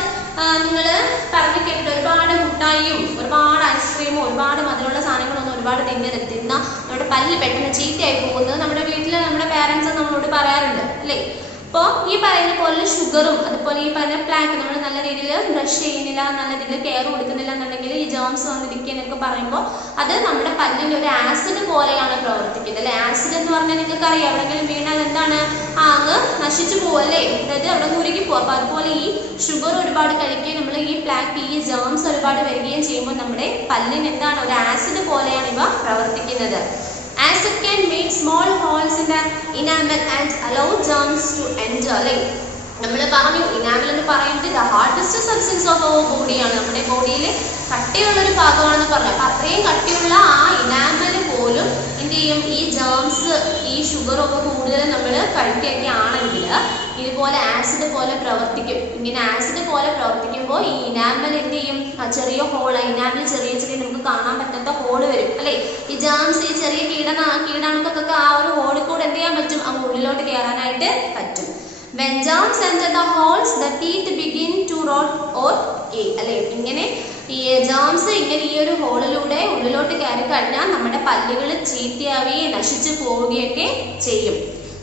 നിങ്ങൾ പറഞ്ഞു കേട്ടിട്ട് ഒരുപാട് മുട്ടായിയും ഒരുപാട് ഐസ്ക്രീമും ഒരുപാട് മധുരമുള്ള സാധനങ്ങളൊന്നും ഒരുപാട് തിന്ന നമ്മുടെ പല്ല് പെട്ടെന്ന് ചീത്തയായി പോകുന്നത് നമ്മുടെ വീട്ടിൽ നമ്മുടെ പാരൻസ് നമ്മളോട് പറയാറുണ്ട് അല്ലേ. അപ്പോൾ ഈ പറയുന്ന പോലെ ഷുഗറും അതുപോലെ ഈ പറയുന്ന പ്ലാക്ക് നമ്മൾ നല്ല രീതിയിൽ ബ്രഷ് ചെയ്യുന്നില്ല, നല്ല രീതിയിൽ കെയർ കൊടുക്കുന്നില്ല എന്നുണ്ടെങ്കിൽ ഈ ജേംസ് വന്നിരിക്കുക എന്നൊക്കെ പറയുമ്പോൾ അത് നമ്മുടെ പല്ലിൻ്റെ ഒരു ആസിഡ് പോലെയാണ് പ്രവർത്തിക്കുന്നത് അല്ലേ. ആസിഡ് എന്ന് പറഞ്ഞാൽ നിങ്ങൾക്ക് അറിയാം, എവിടെയെങ്കിലും വീണാൽ എന്താണ് അങ്ങ് നശിച്ചു പോകും അല്ലേ, അതായത് അവിടെ ഉരുകി പോകും. അപ്പോൾ അതുപോലെ ഈ ഷുഗർ ഒരുപാട് കഴിക്കുകയും നമ്മൾ ഈ പ്ലാക്ക് ഈ ജേംസ് ഒരുപാട് വരികയും ചെയ്യുമ്പോൾ നമ്മുടെ പല്ലിന് എന്താണ് ഒരു ആസിഡ് പോലെയാണ് ഇവ പ്രവർത്തിക്കുന്നത്. Acid can make small holes in the enamel and allow germs to enter. അല്ലേ, നമ്മൾ പറഞ്ഞു ഇനാമൽ എന്ന് പറയുന്നത് the hardest substance of our ബോഡിയാണ്, നമ്മുടെ ബോഡിയിൽ കട്ടിയുള്ളൊരു ഭാഗമാണെന്ന് പറഞ്ഞു. അപ്പം അത്രയും കട്ടിയുള്ള ആ ഇനാമൽ പോലും എന്ത് ചെയ്യും, ഈ ജേംസ് ഈ ഷുഗറൊക്കെ കൂടുതൽ നമ്മൾ കഴിക്കുകയൊക്കെ ആണെങ്കിൽ ഇതുപോലെ ആസിഡ് പോലെ പ്രവർത്തിക്കും. ഇങ്ങനെ ആസിഡ് പോലെ പ്രവർത്തിക്കുമ്പോൾ ഈ ഇനാമൽ എന്ത് ചെയ്യും? ചെറിയ ഹോള്, ഇനാമിൽ ചെറിയ ചെറിയ നമുക്ക് കാണാൻ പറ്റാത്ത ഹോള് വരും അല്ലേ? ഈ ജേംസ്, ഈ ചെറിയ കീടാണുക്കൾക്കൊക്കെ ആ ഒരു ഹോളിൽ കൂടെ എന്ത് ചെയ്യാൻ പറ്റും? ആ ഉള്ളിലോട്ട് കയറാനായിട്ട് പറ്റും. When germs enter the holes, the teeth begin to rot or ache. അല്ലേ? ഇങ്ങനെ ഈ ജേംസ് ഇങ്ങനെ ഈ ഒരു ഹോളിലൂടെ ഉള്ളിലോട്ട് കയറി കഴിഞ്ഞാൽ നമ്മുടെ പല്ലുകൾ ചീത്തയാവുകയും നശിച്ചു പോവുകയൊക്കെ ചെയ്യും.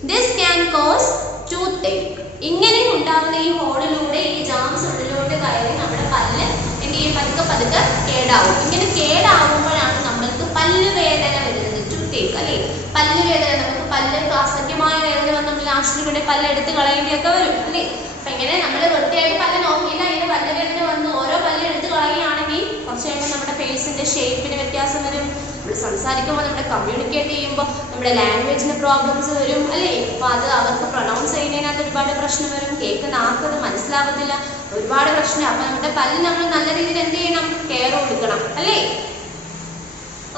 This can cause toothache. ഇങ്ങനെ ഉണ്ടാകുന്ന ഈ ഹോളിലൂടെ ഈ ജേംസ് ഉള്ളിലോട്ട് കയറി നമ്മുടെ പല്ല് എന്ത് ചെയ്യും? പതുക്കെ പതുക്കെ കേടാവും. ഇങ്ങനെ കേടാവുമ്പോഴാണ് നമ്മൾക്ക് പല്ല് വേദന വരുന്നത്, toothache അല്ലേ? പല്ല് വേദന, നമുക്ക് പല്ല് അസഖ്യമായ വേദന വന്ന് നമ്മൾ ആശുപത്രിയുടെ പല്ല് എടുത്ത് കളയേണ്ടിയൊക്കെ വരും അല്ലേ? അപ്പൊ ഇങ്ങനെ നമ്മൾ വൃത്തിയായിട്ട് പല്ല് നോക്കിയില്ല, ഇങ്ങനെ പല്ല് വേദന വന്ന് ഓരോ പല്ല് എടുത്ത് കളയുകയാണെങ്കിൽ കുറച്ച് കഴിയുമ്പോൾ നമ്മുടെ ഫേസിന്റെ ഷേപ്പിന് വ്യത്യാസം വരും. നമ്മൾ സംസാരിക്കുമ്പോൾ, നമ്മുടെ കമ്മ്യൂണിക്കേറ്റ് ചെയ്യുമ്പോൾ നമ്മുടെ ലാംഗ്വേജിന് പ്രോബ്ലംസ് വരും അല്ലേ? അപ്പൊ അത് അവർക്ക് പ്രൊനൗൺസ് ചെയ്യുന്നതിനകത്ത് ഒരുപാട് പ്രശ്നം വരും. കേൾക്കുന്ന ആർക്കത് മനസ്സിലാവത്തില്ല, ഒരുപാട് പ്രശ്നം. അപ്പൊ നമ്മുടെ പല്ല് നമ്മൾ നല്ല രീതിയിൽ എന്ത് ചെയ്യണം? കെയർ കൊടുക്കണം അല്ലേ?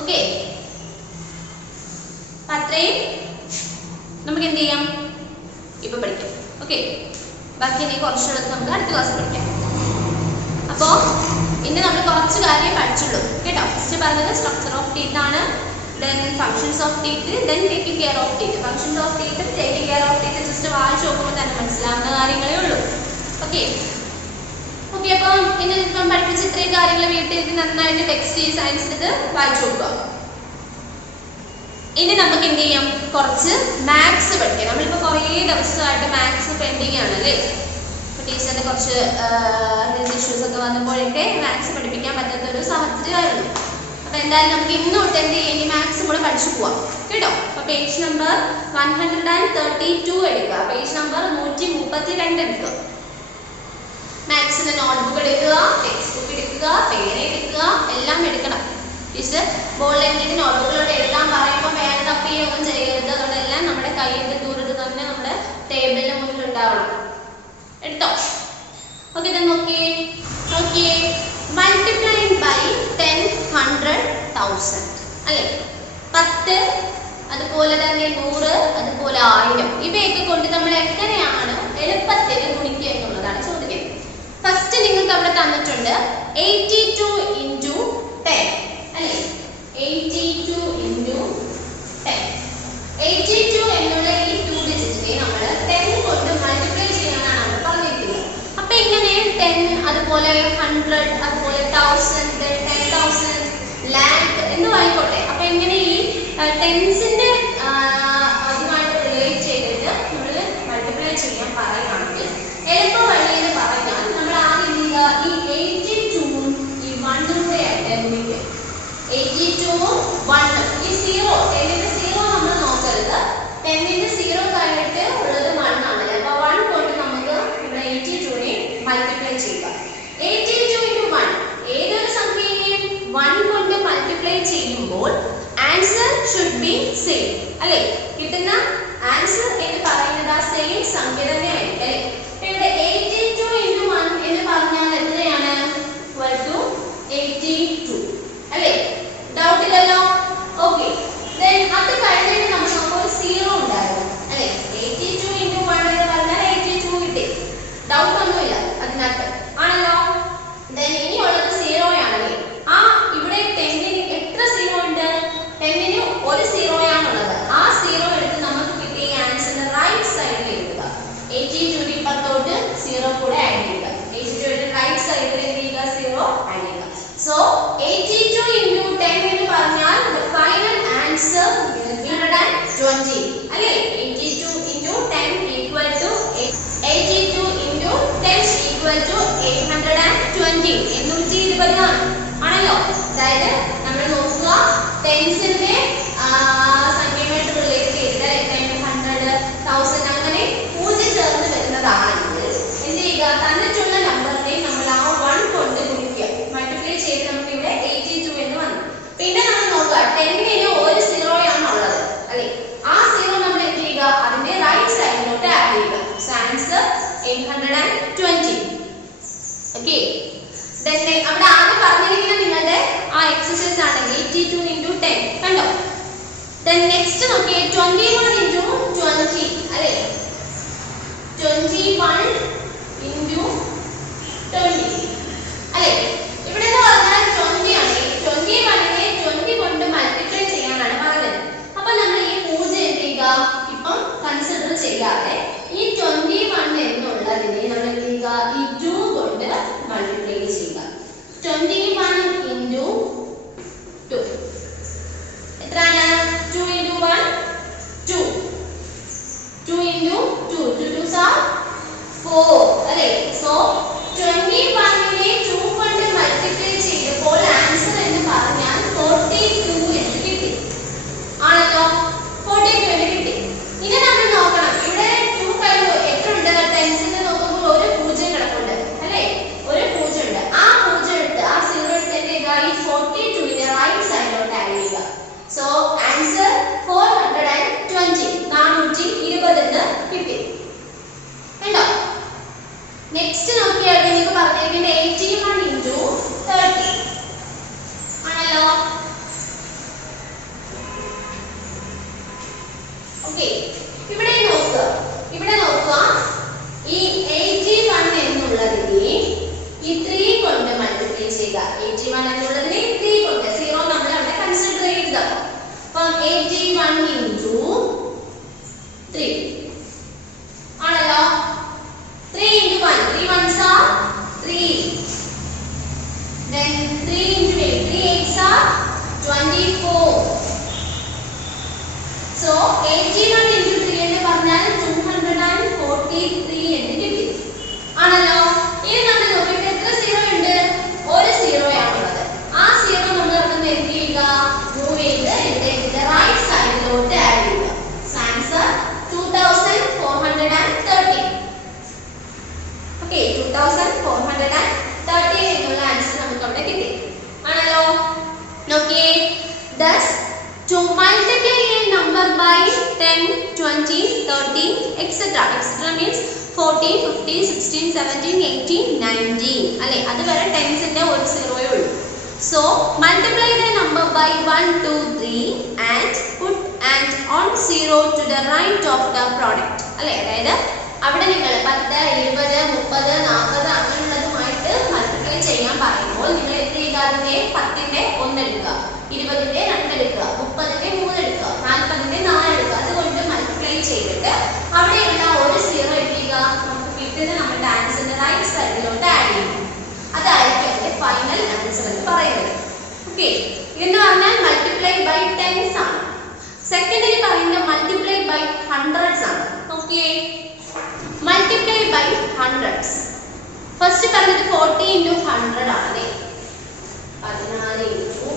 ഓക്കെ, അത്രയും നമുക്ക് എന്ത് ചെയ്യാം? ഇപ്പൊ പഠിക്കാം. ഓക്കെ, ബാക്കി ഇനി കുറച്ചെടുത്ത് നമുക്ക് അടുത്ത ക്ലാസ് പഠിക്കാം. അപ്പോൾ ഇന്ന് നമ്മൾ കുറച്ച് കാര്യം പഠിച്ചുള്ളൂ കേട്ടോ. ഫസ്റ്റ് പറഞ്ഞത് സ്ട്രക്ചർ ഓഫ് ടീത്ത് ആണ്, then functions of teeth, then taking care of teeth. Functions of ടീത്തും taking care of teeth just വായിച്ചു നോക്കുമ്പോൾ തന്നെ മനസ്സിലാവുന്ന കാര്യങ്ങളേ ഉള്ളൂ. ഓക്കെ ഓക്കെ, അപ്പം ഇന്ന് ഇപ്പം പഠിപ്പിച്ച ഇത്രയും കാര്യങ്ങൾ വീട്ടിൽ നന്നായിട്ട് ടെക്സ്റ്റ് സയൻസിൽ ഇത് വായിച്ചു നോക്കുക. ഇനി നമുക്ക് എന്ത് ചെയ്യാം? കുറച്ച് മാത്സ് പഠിക്കാം. നമ്മളിപ്പോൾ കുറേ ദിവസമായിട്ട് മാത്സ് പെൻഡിങ് ആണ് അല്ലേ? ടീച്ചറിന് കുറച്ച് ഹെൽത്ത് ഇഷ്യൂസ് ഒക്കെ വന്നപ്പോഴൊക്കെ മാത്സ് പഠിപ്പിക്കാൻ പറ്റാത്ത ഒരു സാഹചര്യമായിരുന്നു. അപ്പോൾ എന്തായാലും നമുക്ക് ഇന്ന് തൊട്ട് എന്ത് ചെയ്യാം? ഇനി മാത്സ് കൂടെ പഠിച്ചു പോവാം കേട്ടോ. അപ്പോൾ പേജ് നമ്പർ 132 എടുക്കുക, പേജ് നമ്പർ 132 എടുക്കുക. മാത്സിന്റെ നോട്ട്ബുക്ക് എടുക്കുക, ടെക്സ്റ്റ് ബുക്ക് എടുക്കുക, പേന എടുക്കുക, എല്ലാം എടുക്കണം. ടീച്ചർ ബോർഡിൽ എന്തെങ്കിലും നോട്ട്ബുക്കിലോട്ട് എഴുതാൻ പറയുമ്പോൾ വേറെ തപ്പിയൊന്നും ചെയ്യരുത്. അതുകൊണ്ടെല്ലാം നമ്മുടെ കയ്യിൻ്റെ ദൂരത്ത് തന്നെ നമ്മുടെ ടേബിളിന് മുന്നിൽ ഉണ്ടാവണം. എടുത്തോ? ഓക്കെ, നോക്കിയേ നോക്കിയേ, മൾട്ടിപ്ലൈഡ് ബൈ 10, 100, 1000 അല്ലേ? 10, അതുപോലെ തന്നെ 100, അതുപോലെ 1000, ഇവയൊക്കെ കൊണ്ട് നമ്മൾ എങ്ങനെയാണ് എളുപ്പത്തിൽ ഗുണിക്കുക എന്നുള്ളതാണ് ചോദിക്കുന്നത്. ഫസ്റ്റ് നിങ്ങൾക്ക് അവിടെ തന്നിട്ടുണ്ട് 82 × 10 അല്ലേ? 82 × 10. 82 എന്നുള്ള ഈ 2 ഡിജിറ്റിനെ നമ്മൾ 10 കൊണ്ട് മൾട്ടിപ്ലൈ ചെയ്യാനാണ് നമ്മൾ പറഞ്ഞിരിക്കുന്നത്. അപ്പൊ ഇങ്ങനെ 10, അതുപോലെ 100, അതുപോലെ 1000, 10,000, ലാക്ക് എന്നുമായിക്കോട്ടെ. അപ്പൊ ഇങ്ങനെ ഈ ടെൻസിന്റെ അതുമായിട്ട് റിലേറ്റ് ചെയ്തിട്ട് നമ്മൾ മൾട്ടിപ്ലൈ ചെയ്യാൻ പറയുകയാണെങ്കിൽ എളുപ്പ വഴി എന്ന് പറഞ്ഞാൽ നമ്മൾ ആദ്യം ഈ 82 ഈ 1 കൂടെ ആയിട്ട് ഗുണിക്കും. 82 1, ഈ 0, 10ന്റെ 0 നമ്മൾ നോക്കരുത്. 10ന്റെ 0 കഴിഞ്ഞിട്ട് ഉള്ളത് 1 ആണ്. അപ്പൊ 1 കൊണ്ട് നമുക്ക് ഇവിടെ 82നെ മൾട്ടിപ്ലൈ ചെയ്യുക. 82 × 1, ഏതൊരു സംഖ്യയെയും 1 കൊണ്ട് മൾട്ടിപ്ലൈ ചെയ്യുമ്പോൾ ആൻസർ ഷുഡ് ബി സെയിം അല്ലേ? കിട്ടുന്ന ആൻസർ എന്ന് പറയുന്നത് ആ സെയിം സംഖ്യ തന്നെയായിരിക്കും അല്ലേ? ഇവിടെ 82 × 1 എന്ന് പറഞ്ഞാൽ എത്രയാണ്? 82 അല്ലേ? ഡൗട്ട് ഇല്ലല്ലോ? ഓക്കെ, അത് കഴിഞ്ഞിട്ട് നമ്മൾ നോക്കുമ്പോൾ 0 ഉണ്ടായിരുന്നു അല്ലേ? 82 × 1 എന്ന് പറഞ്ഞാൽ 82 കിട്ടി. ഡൗട്ട് ഒന്നുമില്ല അതിനകത്ത് ആണല്ലോ? ഇനിയുള്ളത് 0 ആണല്ലേ? ആ ഇവിടെ 10ന് എത്ര 0 ഉണ്ട്? 10ന് ഒരു 0 ആണുള്ളത്. ആ 0 എടുത്ത് നമുക്ക് കിട്ടിയ ആൻസറിന്റെ റൈറ്റ് സൈഡിൽ എഴുതുക. 82 ഇപ്പുറത്തോട്ട് 0 കൂടെ ആഡ് ചെയ്യുക. 82 റൈറ്റ് സൈഡിൽ എന്ത് ചെയ്യുക? 0 ആഡ് ചെയ്യുക. So 82 × 10 എന്ന് പറഞ്ഞാൽ the final answer 820 അല്ലേ? 82 × 10 equal to 82 × 10 equal to 820, 820 ആണ് ആണല്ലോ? അതായത് നമ്മൾ നോക്കുക ടെൻസിന്റെ സംഖ്യയുമായിട്ട് റിലേറ്റ് ചെയ്ത് 10, 100, 1000 അങ്ങനെ കൂട്ടിച്ചേർന്ന് വരുന്നതാണെങ്കിൽ എന്ത് ചെയ്യുക? തന്നിട്ടുള്ള നമ്പറിനെ നമ്മൾ ആ 1 കൊണ്ട് ഗുണിക്കുക. മൾട്ടിപ്ലൈ ചെയ്ത് നമുക്ക് ഇവിടെ 82 എന്ന് വന്നു. പിന്നെ നമ്മൾ നോക്കുക 10ന് ഒരു 0 ആണുള്ളത് അല്ലേ? ആ 0 നമ്മൾ എന്ത് ചെയ്യുക? അതിന്റെ റൈറ്റ് സൈഡിലോട്ട് ആഡ് ചെയ്യുക. So answer 820. ഓക്കെ, അവിടെ ആദ്യം പറഞ്ഞിരിക്കുന്ന നിങ്ങളുടെ ആ എക്സസൈസ് ആണ് 82 × 10 കണ്ടോ? നെക്സ്റ്റ് നോക്കിയേ 21 × 20 അല്ലേ? 21 21 into 20 അല്ലേ? ഇവിടെ എന്ന് പറഞ്ഞാൽ 20 ആണ്. 21നെ 20 കൊണ്ട് മൾട്ടിപ്ലൈ ചെയ്യാനാണ് പറഞ്ഞത്. അപ്പോൾ നമ്മൾ ഈ 0 എന്ത് ചെയ്യുക? ഇപ്പം കൺസിഡർ ചെയ്യാതെ ഈ 21 എന്നുള്ളതിനെ നമ്മൾ എന്ത് ചെയ്യുക? ഈ 2 കൊണ്ട് മൾട്ടിപ്ലൈ ചെയ്യുക. 21 into 2 എത്രയാണ്? 2 into 1 2 2 into 2 2 2s are 4 അല്ലേ? സോ 21നെ 2 കൊണ്ട് മൾട്ടിപ്ലൈ ചെയ്തപ്പോൾ ആൻസർ എന്ന് പറഞ്ഞാൽ 42 എന്ന് കിട്ടി. ആണല്ലോ? 42 എന്ന് കിട്ടി. ഇനി നമ്മൾ നോക്കണം, ഇവിടെ 2 കയ്യിൽ എത്ര ഉണ്ട്? ടെൻസിനെ നോക്കുമ്പോൾ ഒരു 0 കിടപ്പുണ്ട് അല്ലേ? ഒരു 0 ഉണ്ട്. ആ 0 എടുത്ത് ആ 0 എടുത്ത് എന്ത് ചെയ്യുക? ഈ 42ന്റെ റൈറ്റ് സൈഡിലോട്ട് ആഡ് ചെയ്യുക. സോ ആൻസർ 420 420 എന്ന് കിട്ടി. കണ്ടോ? നെക്സ്റ്റ് നോക്കിയാൽ നിങ്ങൾക്ക് പറഞ്ഞിരിക്കുന്നത് 81 into 30 ആണല്ലോ? ഓക്കേ, ഇവിടെ നോക്കുക ഈ 81 എന്നുള്ളതിനെ ഈ 3 കൊണ്ട് മൾട്ടിപ്ലൈ ചെയ്യുക. 81 എന്നുള്ളതിനെ 3 കൊണ്ട് 0 നമ്മൾ അവിടെ കൺസിഡർ ചെയ്തത്. അപ്പം 81 into 3 ആണല്ലോ? 3 into 1 3 ones are 3, then 3 into 8 3 8s are 24. So 81 into 3 എന്ന് പറഞ്ഞാൽ 243 എന്ന് കിട്ടി. ആണല്ലോ? ഇനി നമ്മൾ നോക്കിയിട്ട് എത്ര 0 ഉണ്ട്? ഒരു 0 ആണുള്ളത്. ആ 0 നമ്മൾ അവിടെ എന്ത് ചെയ്യുക? മൂവ് ചെയ്ത് ഇതിന്റെ റൈറ്റ് സൈഡിലോട്ട് ആഡ് ചെയ്യുക. So answer 2430. ഓക്കേ, 2430 എന്നുള്ള ആൻസർ നമുക്ക് അവിടെ കിട്ടി. ആണല്ലോ? നോക്കിയേ, thus to multiply a number by 10 20 30 etc means 14 15 16 17 18 19 അല്ലേ? അതുവരെ ടെൻസിന്റെ ഒരു 0 ഉള്ളൂ. So multiply the number by 1 2 3 and put and on 0 to the right of the product അല്ലേ? അതായത് അവിടെ നിങ്ങൾ 10 20 30 40 അങ്ങനെയുള്ളതുമായിട്ട് മൾട്ടിപ്ലൈ ചെയ്യാൻ പറയുമ്പോൾ നിങ്ങൾ എന്ത് ചെയ്യുക? അതിന്റെ 10ന്റെ 1 എടുക്കുക, 20ന്റെ 2 എടുക്കുക, 30ന്റെ 3 എടുക്കുക, 40ന്റെ 4 എടുക്കുക. അതുകൊണ്ട് മൾട്ടിപ്ലൈ ചെയ്തിട്ട് അവിടെയുള്ള ഒരു 0 എടുക്കുക. നമുക്ക് കിട്ടുന്ന നമ്മുടെ ആൻസറിന്റെ റൈറ്റ് സൈഡിലോട്ട് ആഡ് ചെയ്യും. അതായിരിക്കും അതിന്റെ ഫൈനൽ ആൻസർ എന്ന് പറയുന്നത്. ഓക്കെ, ഇതെന്ന് പറഞ്ഞാൽ മൾട്ടിപ്ലൈ ബൈ ടെൻസ് ആണ്. സെക്കൻഡിൽ പറയുന്നത് മൾട്ടിപ്ലൈ ബൈ ഹൺഡ്രഡ്സ് ആണ്. Okay, multiply by hundreds. First പറഞ്ഞത് 40 into 100 ആണ് അല്ലേ? 14 into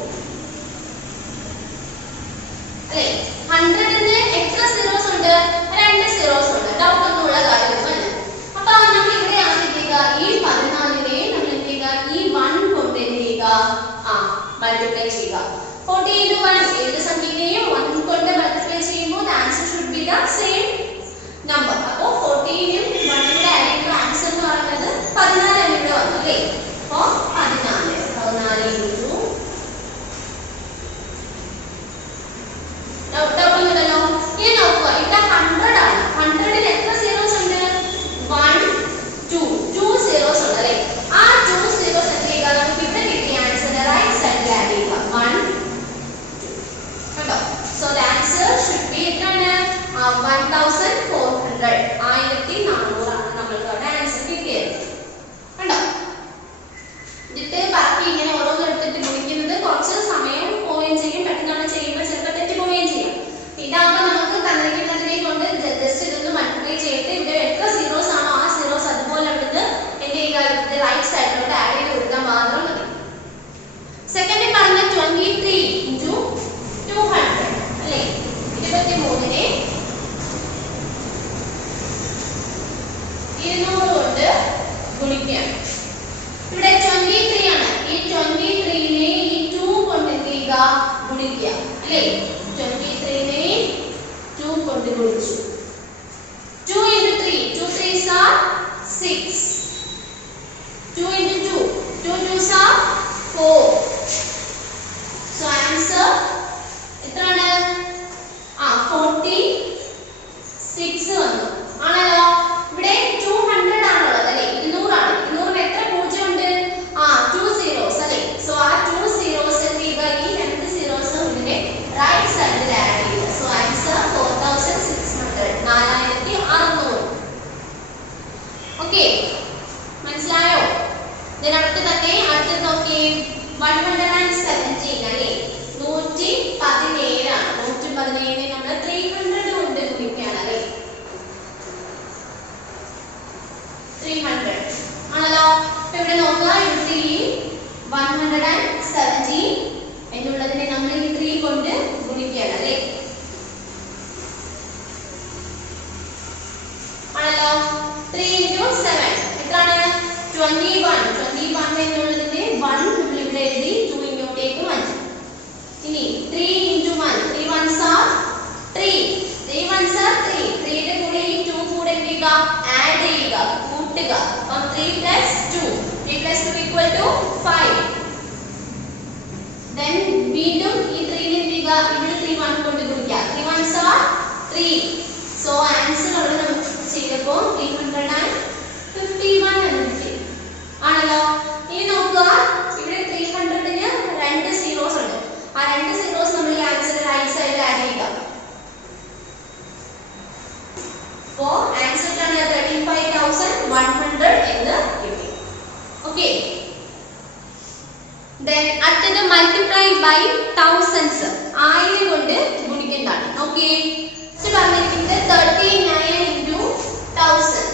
അല്ലേ? 100ന് എത്ര സീറോസ് ഉണ്ട്? 2 സീറോസ് ഉണ്ട്. ഡൗട്ട് ഒന്നുമുള്ള കാര്യമൊന്നുമല്ല. അപ്പൊ നമ്മൾ ഇവിടെ ആദ്യം ഈ 14നെ നമ്മൾ എന്ത് ചെയ്യുക? ഈ 1 കൊണ്ട് എന്ത് ചെയ്യുക? മൾട്ടിപ്ലൈ ചെയ്യുക. 40 into 1 ഏത് സംഖ്യയെയും 1 കൊണ്ട് മൾട്ടിപ്ലൈ ചെയ്യുമ്പോൾ the answer should be the same number. അപ്പോൾ 40നും 1 കൂടെ ആഡ് ചെയ്യുമ്പോൾ ആൻസർ എന്ന് പറയുന്നത് 14 എന്ന് ഇവിടെ വന്നു അല്ലേ? അപ്പോൾ 14 into ഡൗട്ട് ഒന്നുമില്ലല്ലോ. ഇനി നോക്കുക, ഇവിടെ 100 ആണ്. 100ൽ എത്ര സീറോസ് ഉണ്ട്? 1 2 2 സീറോസ് ഉണ്ട് അല്ലേ? ആ 2 സീറോസ് എന്ത് ചെയ്യുക? നമുക്ക് ഇവിടെ കിട്ടിയ ആൻസറിന്റെ റൈറ്റ് സൈഡിൽ ആഡ് ചെയ്യുക. 1 2 കണ്ടോ? So the answer should be എത്രയാണ്? 1400 1400 ആണ് നമ്മൾക്ക് അവിടെ ആൻസർ കിട്ടിയത്. കണ്ടോ? ഇതിട്ട് ബാക്കി ഇങ്ങനെ ഓരോന്നും എടുത്തിട്ട് ഗുണിക്കുന്നത് കുറച്ച് സമയം പോവുകയും ചെയ്യും. പെട്ടെന്ന് നമ്മൾ ചെയ്യുമ്പോൾ ചിലപ്പോൾ തെറ്റി പോവുകയും ചെയ്യും. ഇതാകുമ്പോൾ നമുക്ക് തന്നിരിക്കുന്നതിനെ കൊണ്ട് ജസ്റ്റ് ഇതൊന്ന് മൾട്ടിപ്ലൈ ചെയ്തിട്ട് ഇവിടെ എത്ര സീറോസ് ആണോ ആ സീറോസ് അതുപോലെ അവിടുന്ന് എന്ത് ചെയ്യുക? റൈറ്റ് സൈഡിലോട്ട് ആഡ് ചെയ്ത് കൊടുത്താൽ മാത്രം മതി. സെക്കൻഡ് പറഞ്ഞ 23 into 200 അല്ലേ? 23നെ 200 കൊണ്ട് ഗുണിക്കുക. ഇവിടെ 23 ആണ്. ഈ 23നെ ഈ 2 കൊണ്ട് എന്ത് ചെയ്യുക? ഗുണിക്കുക അല്ലേ? 23നെ 2 കൊണ്ട് ഗുണിച്ചു. 2 into 3 2 3s are 6. 2 into 2 2 2s are 4. So answer എത്രയാണ്? 46 വന്നു. ആണല്ലോ? ഇവിടെ 2 ഓക്കെ, മനസ്സിലായോ? ഇതിനടുത്ത് തന്നെ അടുത്തത് നോക്കി 117 അല്ലേ, 117 ആണ്. 117 നമ്മൾ 300 കൊണ്ട് ഗുണിക്കുകയാണ് അല്ലേ, 300 ആണല്ലോ. അപ്പൊ ഇവിടെ നോക്കുക, ഇവിടെ 117 എന്നുള്ളതിനെ നമ്മൾ ഈ 3 കൊണ്ട് ഗുണിക്കുകയാണ് അല്ലേ, ആണല്ലോ. 3 into 7 എത്രയാണ്? 21. 21 എന്നുള്ളതിന്റെ 1 നമ്മൾ ഇവിടെ എഴുതി, 2 ഇങ്ങോട്ടേക്ക് മാറ്റി. ഇനി 3 into 1, 3 ones are 3, 3 ones are 3. 3 യുടെ കൂടെ ഈ 2 കൂടെ എന്ത് ചെയ്യുക? ആഡ് ചെയ്യുക, കൂട്ടുക. അപ്പോൾ 3 plus 2, 3 plus 2 equal to 5. Then വീണ്ടും ഈ 3 നെ എന്ത് ചെയ്യുക? ഇവിടെ 3 1 കൊണ്ട് ഗുണിക്കുക. 3 ones are 3. So answer അവിടെ നമുക്ക് ചെയ്തപ്പോൾ 351 എന്ന് കിട്ടി, ആണല്ലോ. ഇനി നോക്കുക, ഇവിടെ 300-ന് 2 സീറോസ് ഉണ്ട്. ആ 2 സീറോസ് നമ്മൾ ഈ ആൻസർ റൈറ്റ് സൈഡിൽ ആഡ് ചെയ്യുക. അപ്പോൾ ആൻസർ ആണ് 35,100 എന്ന് കിട്ടി. ഓക്കെ, then അടുത്തത് മൾട്ടിപ്ലൈ ബൈ തൗസൻഡ്സ്, 1000 കൊണ്ട് ഗുണിക്കേണ്ടതാണ്. ഓക്കെ, പറഞ്ഞിരിക്കുന്നത് 39 into 1000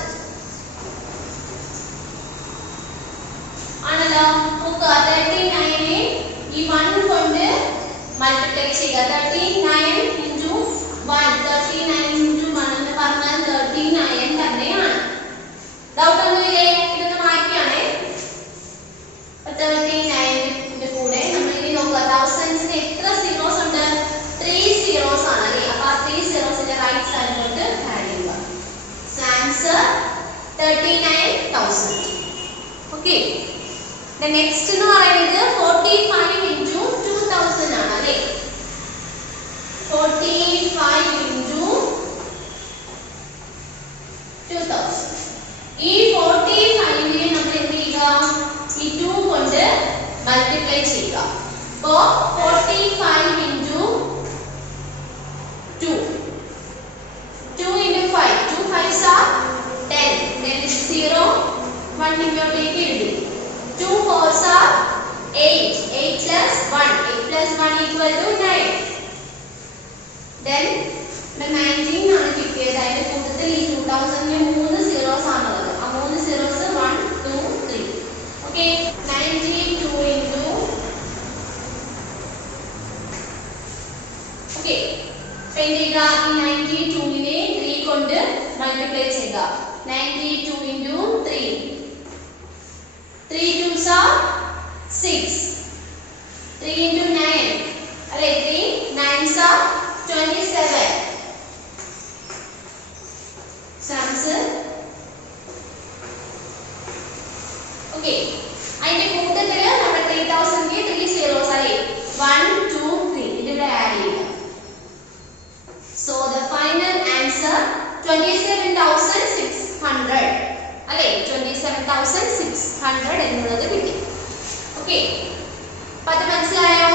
ആണല്ലോ. നോക്കുക, 39-നെ ഈ 1 കൊണ്ട് മൾട്ടിപ്ലൈ ചെയ്യുക. 39 into 1, 39 into 1 എന്ന് പറഞ്ഞാൽ 39 തന്നെയാണ്. ഡൗട്ട് ഒന്നുമില്ലേ? ഇതൊന്ന് മാറ്റിയാണേ. 39-ന്റെ കൂടെ നമ്മൾ ഇനി നോക്കുക, തൗസൻഡ്സിന് എത്ര സീറോസ് ഉണ്ട്? 3 സീറോസ് ആണ് അല്ലേ. അപ്പൊ ആ 3 സീറോസിന്റെ റൈറ്റ് സൈഡിലോട്ട് ആഡ് ചെയ്യുക. So answer 39,000. ഓക്കെ, നെക്സ്റ്റ് എന്ന് പറയുന്നത് 45 into 2000 ആണ് അല്ലേ. 45 into 2000. ഈ 45-നെ നമ്മൾ എന്ത് ചെയ്യുക? ഈ 2 കൊണ്ട് മൾട്ടിപ്ലൈ ചെയ്യുക. അപ്പോൾ 45 into 2, 2 into 5, 2 5s are 10, then 0, 1 ഇങ്ങോട്ടേക്ക് എഴുതി. 2 4s are 8, 8 plus 1, 8 plus 1 equal to 9. Then 19 ആണ് കിട്ടിയത്. അതിന്റെ കൂട്ടത്തിൽ ഈ 2000-ന് 3 സീറോസ് ആണുള്ളത്. ആ 3 സീറോസ് 1 2 3. ഓക്കെ, 92 into ഓക്കെ, ഈ 92-നെ 3 കൊണ്ട് മൾട്ടിപ്ലൈ ചെയ്യുക. 92 into 3, 3 2s are 6, 3 into 9 അല്ലേ, 3 9s are 27. Answer okay. അതിന്റെ കൂട്ടത്തിൽ നമ്മൾ 3000-ക്ക് 3 സീറോസ് അല്ലേ, 1 2 3 ഇതിവിടെ ആഡ് ചെയ്യുക. So the final answer 27,600 അല്ലേ, 27,600 എന്നുള്ളത് കിട്ടി. ഓക്കെ, അപ്പൊ അത് മനസ്സിലായോ?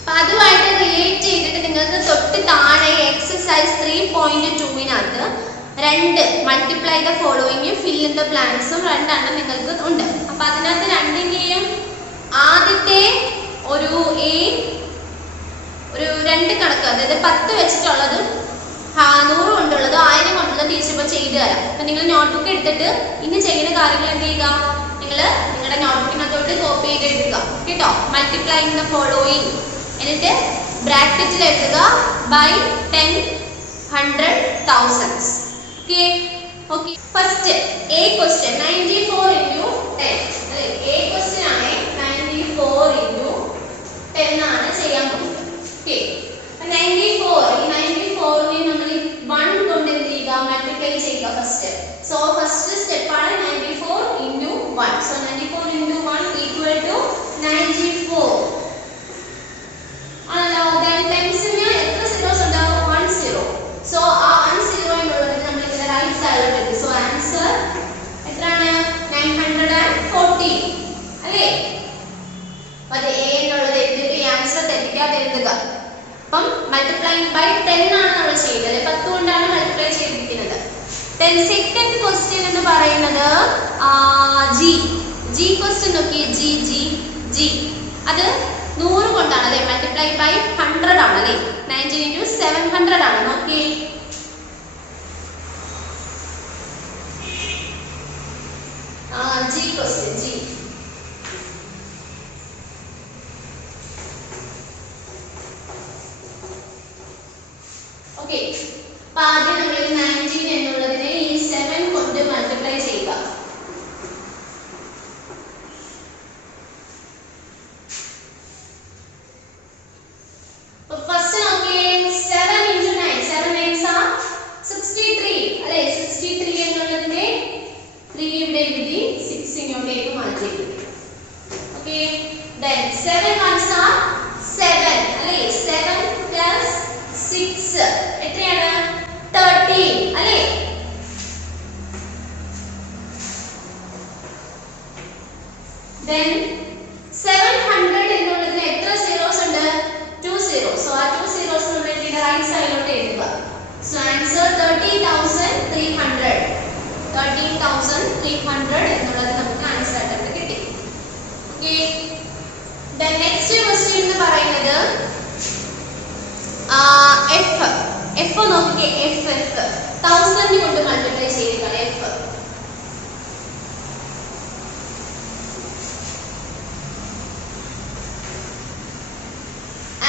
അപ്പൊ അതുമായിട്ട് റിലേറ്റ് ചെയ്തിട്ട് നിങ്ങൾക്ക് തൊട്ട് താഴെ എക്സസൈസ് 3.2-നകത്ത് 2 multiply the following fill in the ബ്ലാങ്ക്സും 2 എണ്ണം നിങ്ങൾക്ക് ഉണ്ട്. അപ്പൊ അതിനകത്ത് 2-ന്റെയും ആദ്യത്തെ ഒരു 2 കണക്ക്, അതായത് 10 വെച്ചിട്ടുള്ളത് 100 കൊണ്ടുള്ളത് 1000 കൊണ്ടുള്ളത് ടീച്ചർ ഇപ്പോൾ ചെയ്തു തരാം. അപ്പൊ നിങ്ങൾ നോട്ട്ബുക്ക് എടുത്തിട്ട് ഇന്ന് ചെയ്യുന്ന കാര്യങ്ങൾ എന്ത് ചെയ്യുക? നിങ്ങൾ നിങ്ങളുടെ നോട്ട്ബുക്കിനകത്തോട്ട് കോപ്പി ചെയ്ത് എഴുതുക കേട്ടോ. മൾട്ടിപ്ലൈങ് ദ ഫോളോയിങ് എന്നിട്ട് ബ്രാക്കറ്റിൽ എഴുതുക by 10 100 thousands. Okay okay, first a question 94 into 10 അല്ലേ. എ ക്വസ്റ്റ്യൻ ആണ് 94 into 10 ആണ് ചെയ്യാൻ പോകുന്നത്. ഓക്കെ, 94 ഈ 94-നെ നമ്മൾ 1 കൊണ്ട് എന്ത് ചെയ്യുക? മൾട്ടിപ്ലൈ ചെയ്യുക ഫസ്റ്റ്. സോ ഫസ്റ്റ് സ്റ്റെപ്പ് ആണ് 94 into 1. So 94 into 1 equal to 94 ആണല്ലോ. then ടെൻസിന് എത്ര സീറോസ് ഉണ്ടാവും? 1 0. സോ ആ 1 0 എന്നുള്ളത് നമ്മൾ ഇതിന്റെ റൈറ്റ് സൈഡിലോട്ട് എത്തി. സോ ആൻസർ എത്രയാണ്? 940 അല്ലേ. അത് എ എന്നുള്ളത് എഴുതിയിട്ട് ഈ ആൻസർ തെറ്റിക്കാതെ എഴുതുക. അപ്പം മൾട്ടിപ്ലൈങ് ബൈ 10 ആണ് നമ്മൾ ചെയ്തത്. 10 കൊണ്ടാണ് മൾട്ടിപ്ലൈ ചെയ്തിരിക്കുന്നത്. then സെക്കൻഡ് ക്വസ്റ്റ്യൻ എന്ന് പറയുന്നത് ജി. ജി ക്വസ്റ്റ്യൻ നോക്കിയേ, ജി ജി ജി അത് 100 കൊണ്ടാണ് അല്ലേ, മൾട്ടിപ്ലൈ ബൈ 100 ആണ് അല്ലേ, 19 into 700 ആണ്. നോക്കിയേ ജി ക്വസ്റ്റ്യൻ ജി. ഓക്കെ, അപ്പൊ ആദ്യം നമ്മൾ 19 എന്നുള്ളതിനെ ഈ 7 കൊണ്ട് മൾട്ടിപ്ലൈ ചെയ്യുക. ഫസ്റ്റ് നോക്കിയേ, 7 into 9, 7 9s are 63 അല്ലേ, 63 എന്നുള്ളതിനെ 3 ഇവിടെ എഴുതി 6 ഇങ്ങോട്ടേക്ക് മാറ്റി. ഓക്കെ, then 7 1s are 7 അല്ലേ, 7 plus 6 എത്രയാണ്, 13 അല്ലേ. then 700 എന്നുള്ളതിന് എത്ര സീറോസ് ഉണ്ട്, 2 zeros. so ആ 2 zeros നമ്മൾ ഇതിന്റെ റൈറ്റ് സൈഡിലോട്ട് എഴുതുക. so answer 13,300. 13,300 എന്നുള്ളത് നമുക്ക് ആൻസർ ആയിട്ട് കിട്ടി. ഓക്കെ, then next question എന്ന് പറയുന്നത് എഫ് നോക്കിക്കേ, എഫ് 1000 കൊണ്ട് മൾട്ടിപ്ലൈ ചെയ്യുക. എഫ്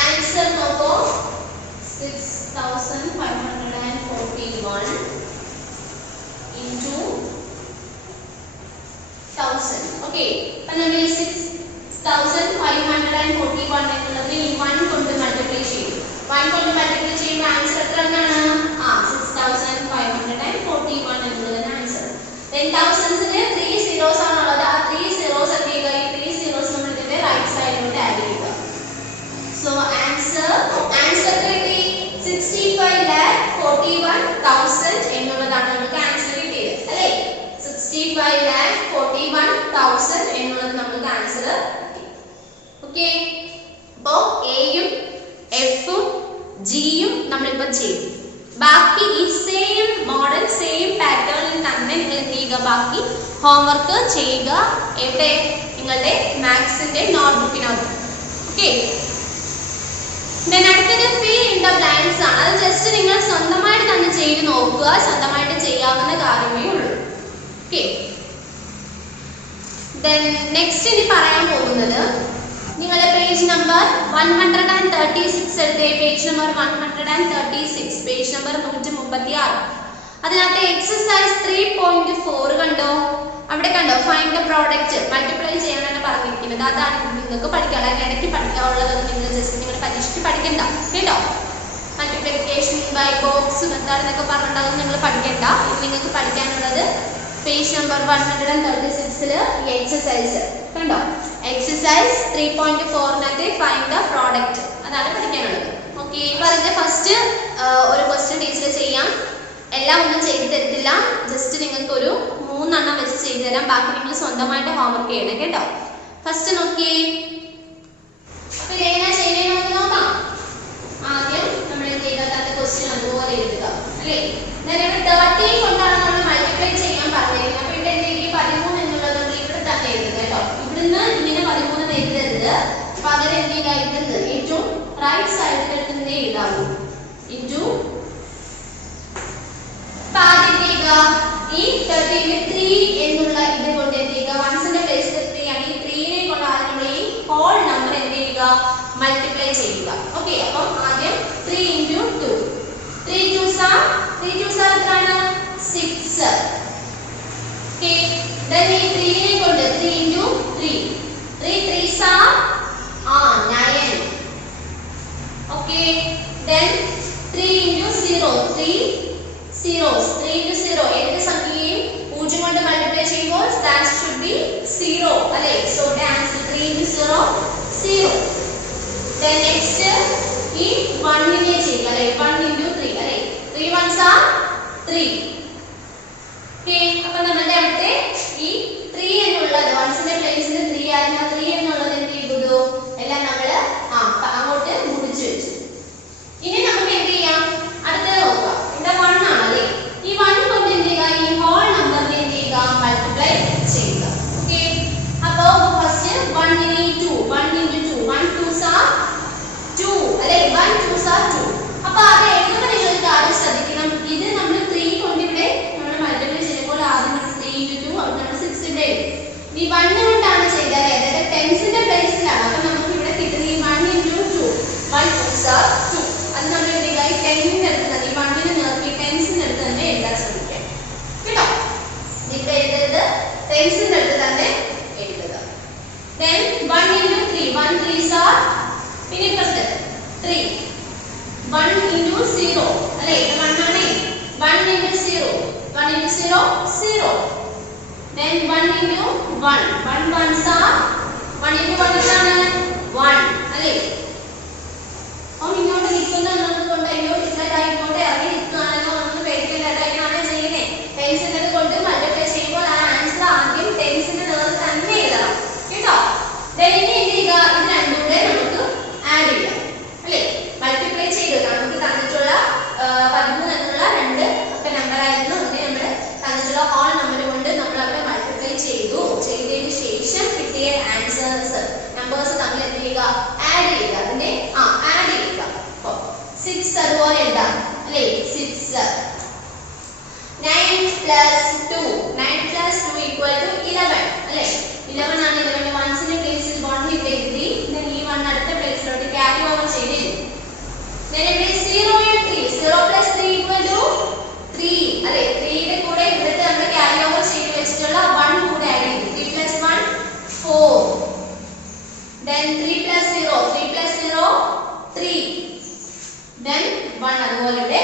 ആൻസർ നോക്കൂ, 6541 into 1000. ഓക്കെ, അപ്പോൾ നമ്മൾ 6541 എന്നുള്ളതിനെ ഈ 1 കൊണ്ട് മൾട്ടിപ്ലൈ ചെയ്യും. 1 കൊണ്ട് മൾട്ടിപ്ലൈ ചെയ്യുമ്പോൾ ആൻസർ എത്ര എന്നാണ്, 6541 എന്നുള്ളതിന് ആൻസർ. then thousandsന് 3 zeros ആണുള്ളത്, ആ 3 zeros എന്ത് ചെയ്യുക, ഈ 3 zeros നമ്മൾ ഇതിന്റെ റൈറ്റ് സൈഡിലോട്ട് ആഡ് ചെയ്യുക. so answer കിട്ടി 65,41,000 എന്നുള്ളതാണ് നമുക്ക് ആൻസർ കിട്ടിയത് അല്ലേ. 65,41,000 എന്നുള്ളത് നമുക്ക് ആൻസർ കിട്ടി. ഓക്കെ, അപ്പോൾ എയും എഫും ജിയും നമ്മളിപ്പോൾ ചെയ്തു. ബാക്കി ഈ സെയിം മോഡൽ സെയിം പാറ്റേണിൽ തന്നെ നിങ്ങൾ എന്ത് ചെയ്യുക, ബാക്കി ഹോംവർക്ക് ചെയ്യുക എവിടെ, നിങ്ങളുടെ മാത്സിന്റെ നോട്ട്ബുക്കിനകത്ത്. ഓക്കെ, അടുത്തത് fill in the blanks ആണ്. അത് ജസ്റ്റ് നിങ്ങൾ സ്വന്തമായിട്ട് തന്നെ ചെയ്ത് നോക്കുക, സ്വന്തമായിട്ട് ചെയ്യാവുന്ന കാര്യമേ ഉള്ളൂ. ഓക്കെ, then next ഇനി പറയാൻ പോകുന്നത് നിങ്ങളുടെ പേജ് നമ്പർ 136 എടുത്തേ, പേജ് നമ്പർ 136, പേജ് നമ്പർ 136. അതിനകത്ത് എക്സസൈസ് 3.4 കണ്ടോ, അവിടെ കണ്ടോ, ഫൈൻഡ് ദ പ്രോഡക്റ്റ്, മൾട്ടിപ്ലൈ ചെയ്യാനാണ് പറഞ്ഞിരിക്കുന്നത്. അതാണ് നിങ്ങൾക്ക് പഠിക്കാൻ, ഇടയ്ക്ക് പഠിക്കാനുള്ളത്. നിങ്ങൾ ജസ്റ്റ് നിങ്ങളുടെ പരീക്ഷയ്ക്ക് പഠിക്കണ്ട കേട്ടോ. മൾട്ടിപ്ലിക്കേഷൻ ബൈ ബോക്സ് എന്താണെന്നൊക്കെ പറഞ്ഞിട്ടുണ്ടാകും, നിങ്ങൾ പഠിക്കണ്ട. ഇത് നിങ്ങൾക്ക് പഠിക്കാനുള്ളത് പേജ് നമ്പർ 136 ഈ എക്സസൈസ് കണ്ടോ, എക്സസൈസ് 3.4 ഫൈൻഡ് ദ പ്രോഡക്റ്റ്, അതാണ് പഠിക്കാനുള്ളത്. ഓക്കെ, അപ്പോൾ അതിന്റെ ഫസ്റ്റ് ഒരു ക്വസ്റ്റ്യൻ ടീച്ചർ ചെയ്യാം. എല്ലാം ഒന്നും ചെയ്തു തരത്തില്ല, ജസ്റ്റ് നിങ്ങൾക്ക് ഒരു 3 എണ്ണം വെച്ച് ചെയ്തു തരാം. ബാക്കി നിങ്ങൾ സ്വന്തമായിട്ട് ഹോംവർക്ക് ചെയ്യണം കേട്ടോ. ഫസ്റ്റ് നോക്കിയേ, അപ്പോൾ എങ്ങനെയാ ചെയ്യുന്നത് നമുക്ക് നോക്കാം. ആദ്യം നമ്മൾ ചെയ്താത്ത ക്വസ്റ്റ്യൻ അതുപോലെ എഴുതുക അല്ലേ. ഇവിടെ 13 കൊണ്ടാണ് നമ്മൾ മൾട്ടിപ്ലൈ ചെയ്യാൻ പറഞ്ഞിരിക്കുന്നത്. അപ്പോൾ ഇവിടെ എന്തെങ്കിലും 13 എന്നുള്ളത് നമ്മൾ ഇവിടെ തന്നെ എഴുതുക കേട്ടോ. ഇവിടുന്ന് ഇങ്ങനെ 13 എഴുതരുത്, പകരം എന്ത് ചെയ്യുക, ഇവിടുന്ന് ഏറ്റവും റൈറ്റ് സൈഡിൽ എടുക്കുന്നതേ എഴുതാവൂ. ഇൻറ്റു ഈ 13 3 എന്നുള്ള ഇത് കൊണ്ട് എന്ത് ചെയ്യുക, വൺസിന്റെ പ്ലേസിൽ 3 ആണ്. ഈ 3നെ കൊണ്ട് ആദ്യം നമ്മൾ ഈ ഹോൾ നമ്പർ എന്ത് ചെയ്യുക, മൾട്ടിപ്ലൈ ചെയ്യുക. ഓക്കെ, അപ്പം ആദ്യം 3 into 2, 3 2s are എത്രയാണ്, 6. ഓക്കെ, then ഈ 3നെ കൊണ്ട് 3 into 3, 3 3s are 9. Okay, then 3 into 0, 3 zeros, 3 into 0 ഏത് സംഖ്യയും 0 കൊണ്ട് മൾട്ടിപ്ലൈ ചെയ്യുമ്പോൾ that should be 0 അല്ലേ. so the answer 3 into 0 0. then next ഈ 1 നെ ചെയ്യുക അല്ലേ, 1 into 3 അല്ലേ, 3 1s are 3. ഓക്കേ, അപ്പോൾ നമ്മുടെ അടുത്ത ഈ 3 എന്നുള്ളത് വൺസിന്റെ പ്ലേസിൽ 3 ആയിരുന്നു. 3 എന്നുള്ളത് എന്ത് ചെയ്തു, എല്ലാം നമ്മൾ അങ്ങോട്ട് മുറിച്ചു വെച്ചു. ഇനി നമുക്ക് എന്ത് ചെയ്യാം, അടുത്തത് നോക്കാം. ഇവിടെ 1 ആണ് അല്ലേ, ഈ 1 കൊണ്ട് എന്ത് ചെയ്യുക, ഈ ഹോൾ നമ്പറിനെ എന്ത് ചെയ്യുക, ഈ 1 കൊണ്ടാണ് ചെയ്തത്, അതായത് ടെൻസിന്റെ പ്ലേസിലാണ്. അപ്പൊ നമുക്ക് ഇവിടെ കിട്ടുന്ന ഈ 1 into 2, 1 2s are 2. അത് നമ്മൾ ഇവിടെ ഈ 10ന്റെ അടുത്ത് തന്നെ ഈ 1നെ നേർക്ക് ടെൻസിന്റെ അടുത്ത് തന്നെ എഴുതാൻ ശ്രമിക്കാം കേട്ടോ. ഇവിടെ എഴുതരുത്, ടെൻസിന്റെ അടുത്ത് തന്നെ എഴുതുക. Then 1 into 3, 1 3s are പിന്നെ ഇപ്പുറത്ത് 3. 1 into 0 അല്ലേ, ഇത് 1 ആണ്. 1 into 0, 1 into 0 0. Then 1 into 1, 1 1s are 1 into 1 എന്താണ് 1 അല്ലേ. അപ്പോൾ ഇങ്ങോട്ട് നിൽക്കുന്നത് കൊണ്ട് അയ്യോ ഇങ്ങോട്ട് ഇറങ്ങി നിൽക്കുകയാണല്ലോ എന്ന് പേടിക്കേണ്ട കാര്യമാണ് ചെയ്യുന്നത്. ടെൻസിന്റെ കൊണ്ട് മൾട്ടിപ്ലൈ ചെയ്യുമ്പോൾ ആ ആൻസർ ആദ്യം ടെൻസിന്റെ നേർക്ക് തന്നെ എഴുതണം കേട്ടോ. Then ഇനി എന്ത് ചെയ്യുക, ഇത് രണ്ടും കൂടെ നമുക്ക് ആഡ് ചെയ്യാം അല്ലേ. മൾട്ടിപ്ലൈ ചെയ്ത് നമുക്ക് തന്നിട്ടുള്ള 13 എന്നുള്ള രണ്ട് നമ്പർ ആയിരുന്നു. അതിനെ നമ്മൾ തന്നിട്ടുള്ള ഹോൾ നമ്പർ കൊണ്ട് നമ്മൾ അവിടെ മൾട്ടിപ്ലൈ ചെയ്തതിന് ശേഷം കിട്ടിയ ആൻസേഴ്സ് നമ്പേഴ്സ് തമ്മിൽ എന്ത് ചെയ്യുക, ആഡ് ചെയ്യുക. അതിനെ ആഡ് ചെയ്യുക. അപ്പോൾ 6 അതുപോലെ എഴുതാം അല്ലേ. 6 9 plus 2, 9 plus 2 equal to 11 അല്ലേ. 11 ആണ്. 11 വൺസിന്റെ പ്ലേസിൽ 1 ഇവിടെ എഴുതി. then ഈ 1 അടുത്ത പ്ലേസിലോട്ട് ക്യാരി ഓവർ ചെയ്ത് then ഇവിടെ 0 and 3, 0 plus 3 equal to 3 അല്ലേ. 3 യുടെ കൂടെ ഇവിടുത്തെ നമ്മൾ ക്യാരി ഓവർ ചെയ്ത് വെച്ചിട്ടുള്ള 1 കൂടെ ആഡ് ചെയ്തു. 3 plus 1 4. then 3 plus 0, 3 plus 0 3. then 1 അതുപോലെ ഇവിടെ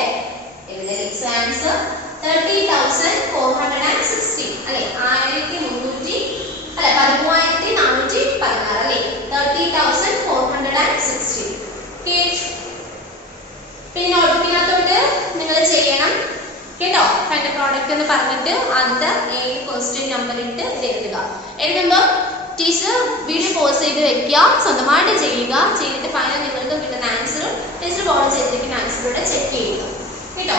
എഴുതി. ആൻസർ 30,460 അല്ലേ. 1316 അല്ലേ. 30,460. പിന്നെ നോട്ട്ബുക്കിനകത്തോട്ട് നിങ്ങൾ ചെയ്യണം കേട്ടോ. അതിന്റെ പ്രോഡക്റ്റ് എന്ന് പറഞ്ഞിട്ട് ആദ്യത്തെ ക്വസ്റ്റ്യൻ നമ്പർ ഇട്ട് എഴുതുക. എഴുതുമ്പോൾ ടീച്ചർ വീഡിയോ പോസ്റ്റ് ചെയ്ത് വെക്കുക, സ്വന്തമായിട്ട് ചെയ്യുക. ചെയ്തിട്ട് ഫൈനൽ നിങ്ങൾക്ക് കിട്ടുന്ന ആൻസറും ടീച്ചർ ബോർഡ് ചെയ്തിരിക്കുന്ന ആൻസറൂടെ ചെക്ക് ചെയ്യുക കേട്ടോ.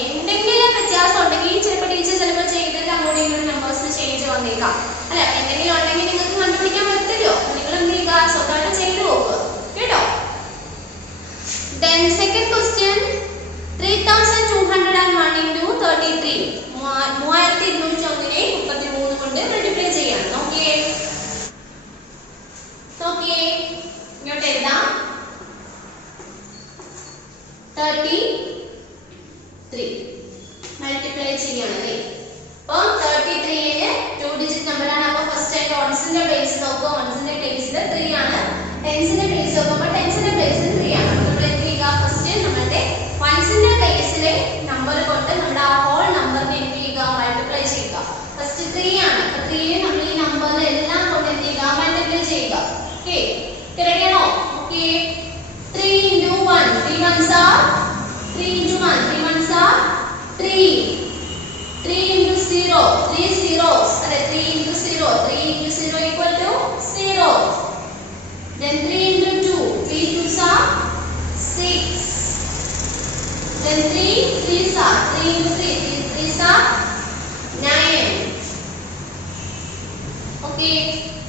എന്തെങ്കിലും വ്യത്യാസം ഉണ്ടെങ്കിൽ ചിലപ്പോൾ ടീച്ചർ ചിലപ്പോൾ ചെയ്തിട്ട് അങ്ങോട്ടും ഇങ്ങോട്ടും നമ്പേഴ്സിന് ചേഞ്ച് വന്നേക്കാം അല്ല. എന്തെങ്കിലും ഉണ്ടെങ്കിൽ നിങ്ങൾക്ക് കണ്ടുപിടിക്കാൻ പറ്റില്ലോ. നിങ്ങൾ എന്ത് ചെയ്യുക, സ്വന്തമായിട്ട് ചെയ്ത് നോക്കുക കേട്ടോ. Then second question, 3201 into 33, 3201നെ 33 കൊണ്ട് മൾട്ടിപ്ലൈ ചെയ്യണം. നോക്കിയേ ഇങ്ങോട്ട് എഴുതാം. 33 മൾട്ടിപ്ലൈ ചെയ്യണം അല്ലേ. അപ്പോൾ 33ന് 2 ഡിജിറ്റ് നമ്പർ ആണ്. അപ്പോൾ ഫസ്റ്റ് ആയിട്ട് വൺസിന്റെ പ്ലേസ് നോക്കുക. വൺസിന്റെ പ്ലേസിൽ 3 ആണ്. ടെൻസിന്റെ പ്ലേസ് നോക്കുമ്പോൾ ടെൻസിന്റെ പ്ലേസിൽ 3 ആണ്. നമ്മൾ എന്ത് ചെയ്യുക, ഫസ്റ്റ് നമ്മുടെ വൺസിന്റെ പ്ലേസിലെ നമ്പർ കൊണ്ട് നമ്മുടെ ആ ഹോൾ നമ്പറിനെ എന്ത് ചെയ്യുക, മൾട്ടിപ്ലൈ ചെയ്യുക. ഫസ്റ്റ് 3 ആണ്. അപ്പോൾ 3നെ നമ്മൾ ഈ നമ്പറിൽ എല്ലാം കൊണ്ട് എന്ത് ചെയ്യുക, മൾട്ടിപ്ലൈ ചെയ്യുക. ഓക്കേ, റെഡിയാണോ? Okay. 3 into 1, 3 ones are 3 into 1, 3 ones are 3. 3 into 0, 3 zeros അല്ലെ. 3 into 0, 3 into 0 equal to 0. then 3 into 2, 3 2s are 6. then 3 3s are 3 into 3, 3 3s are 9. okay.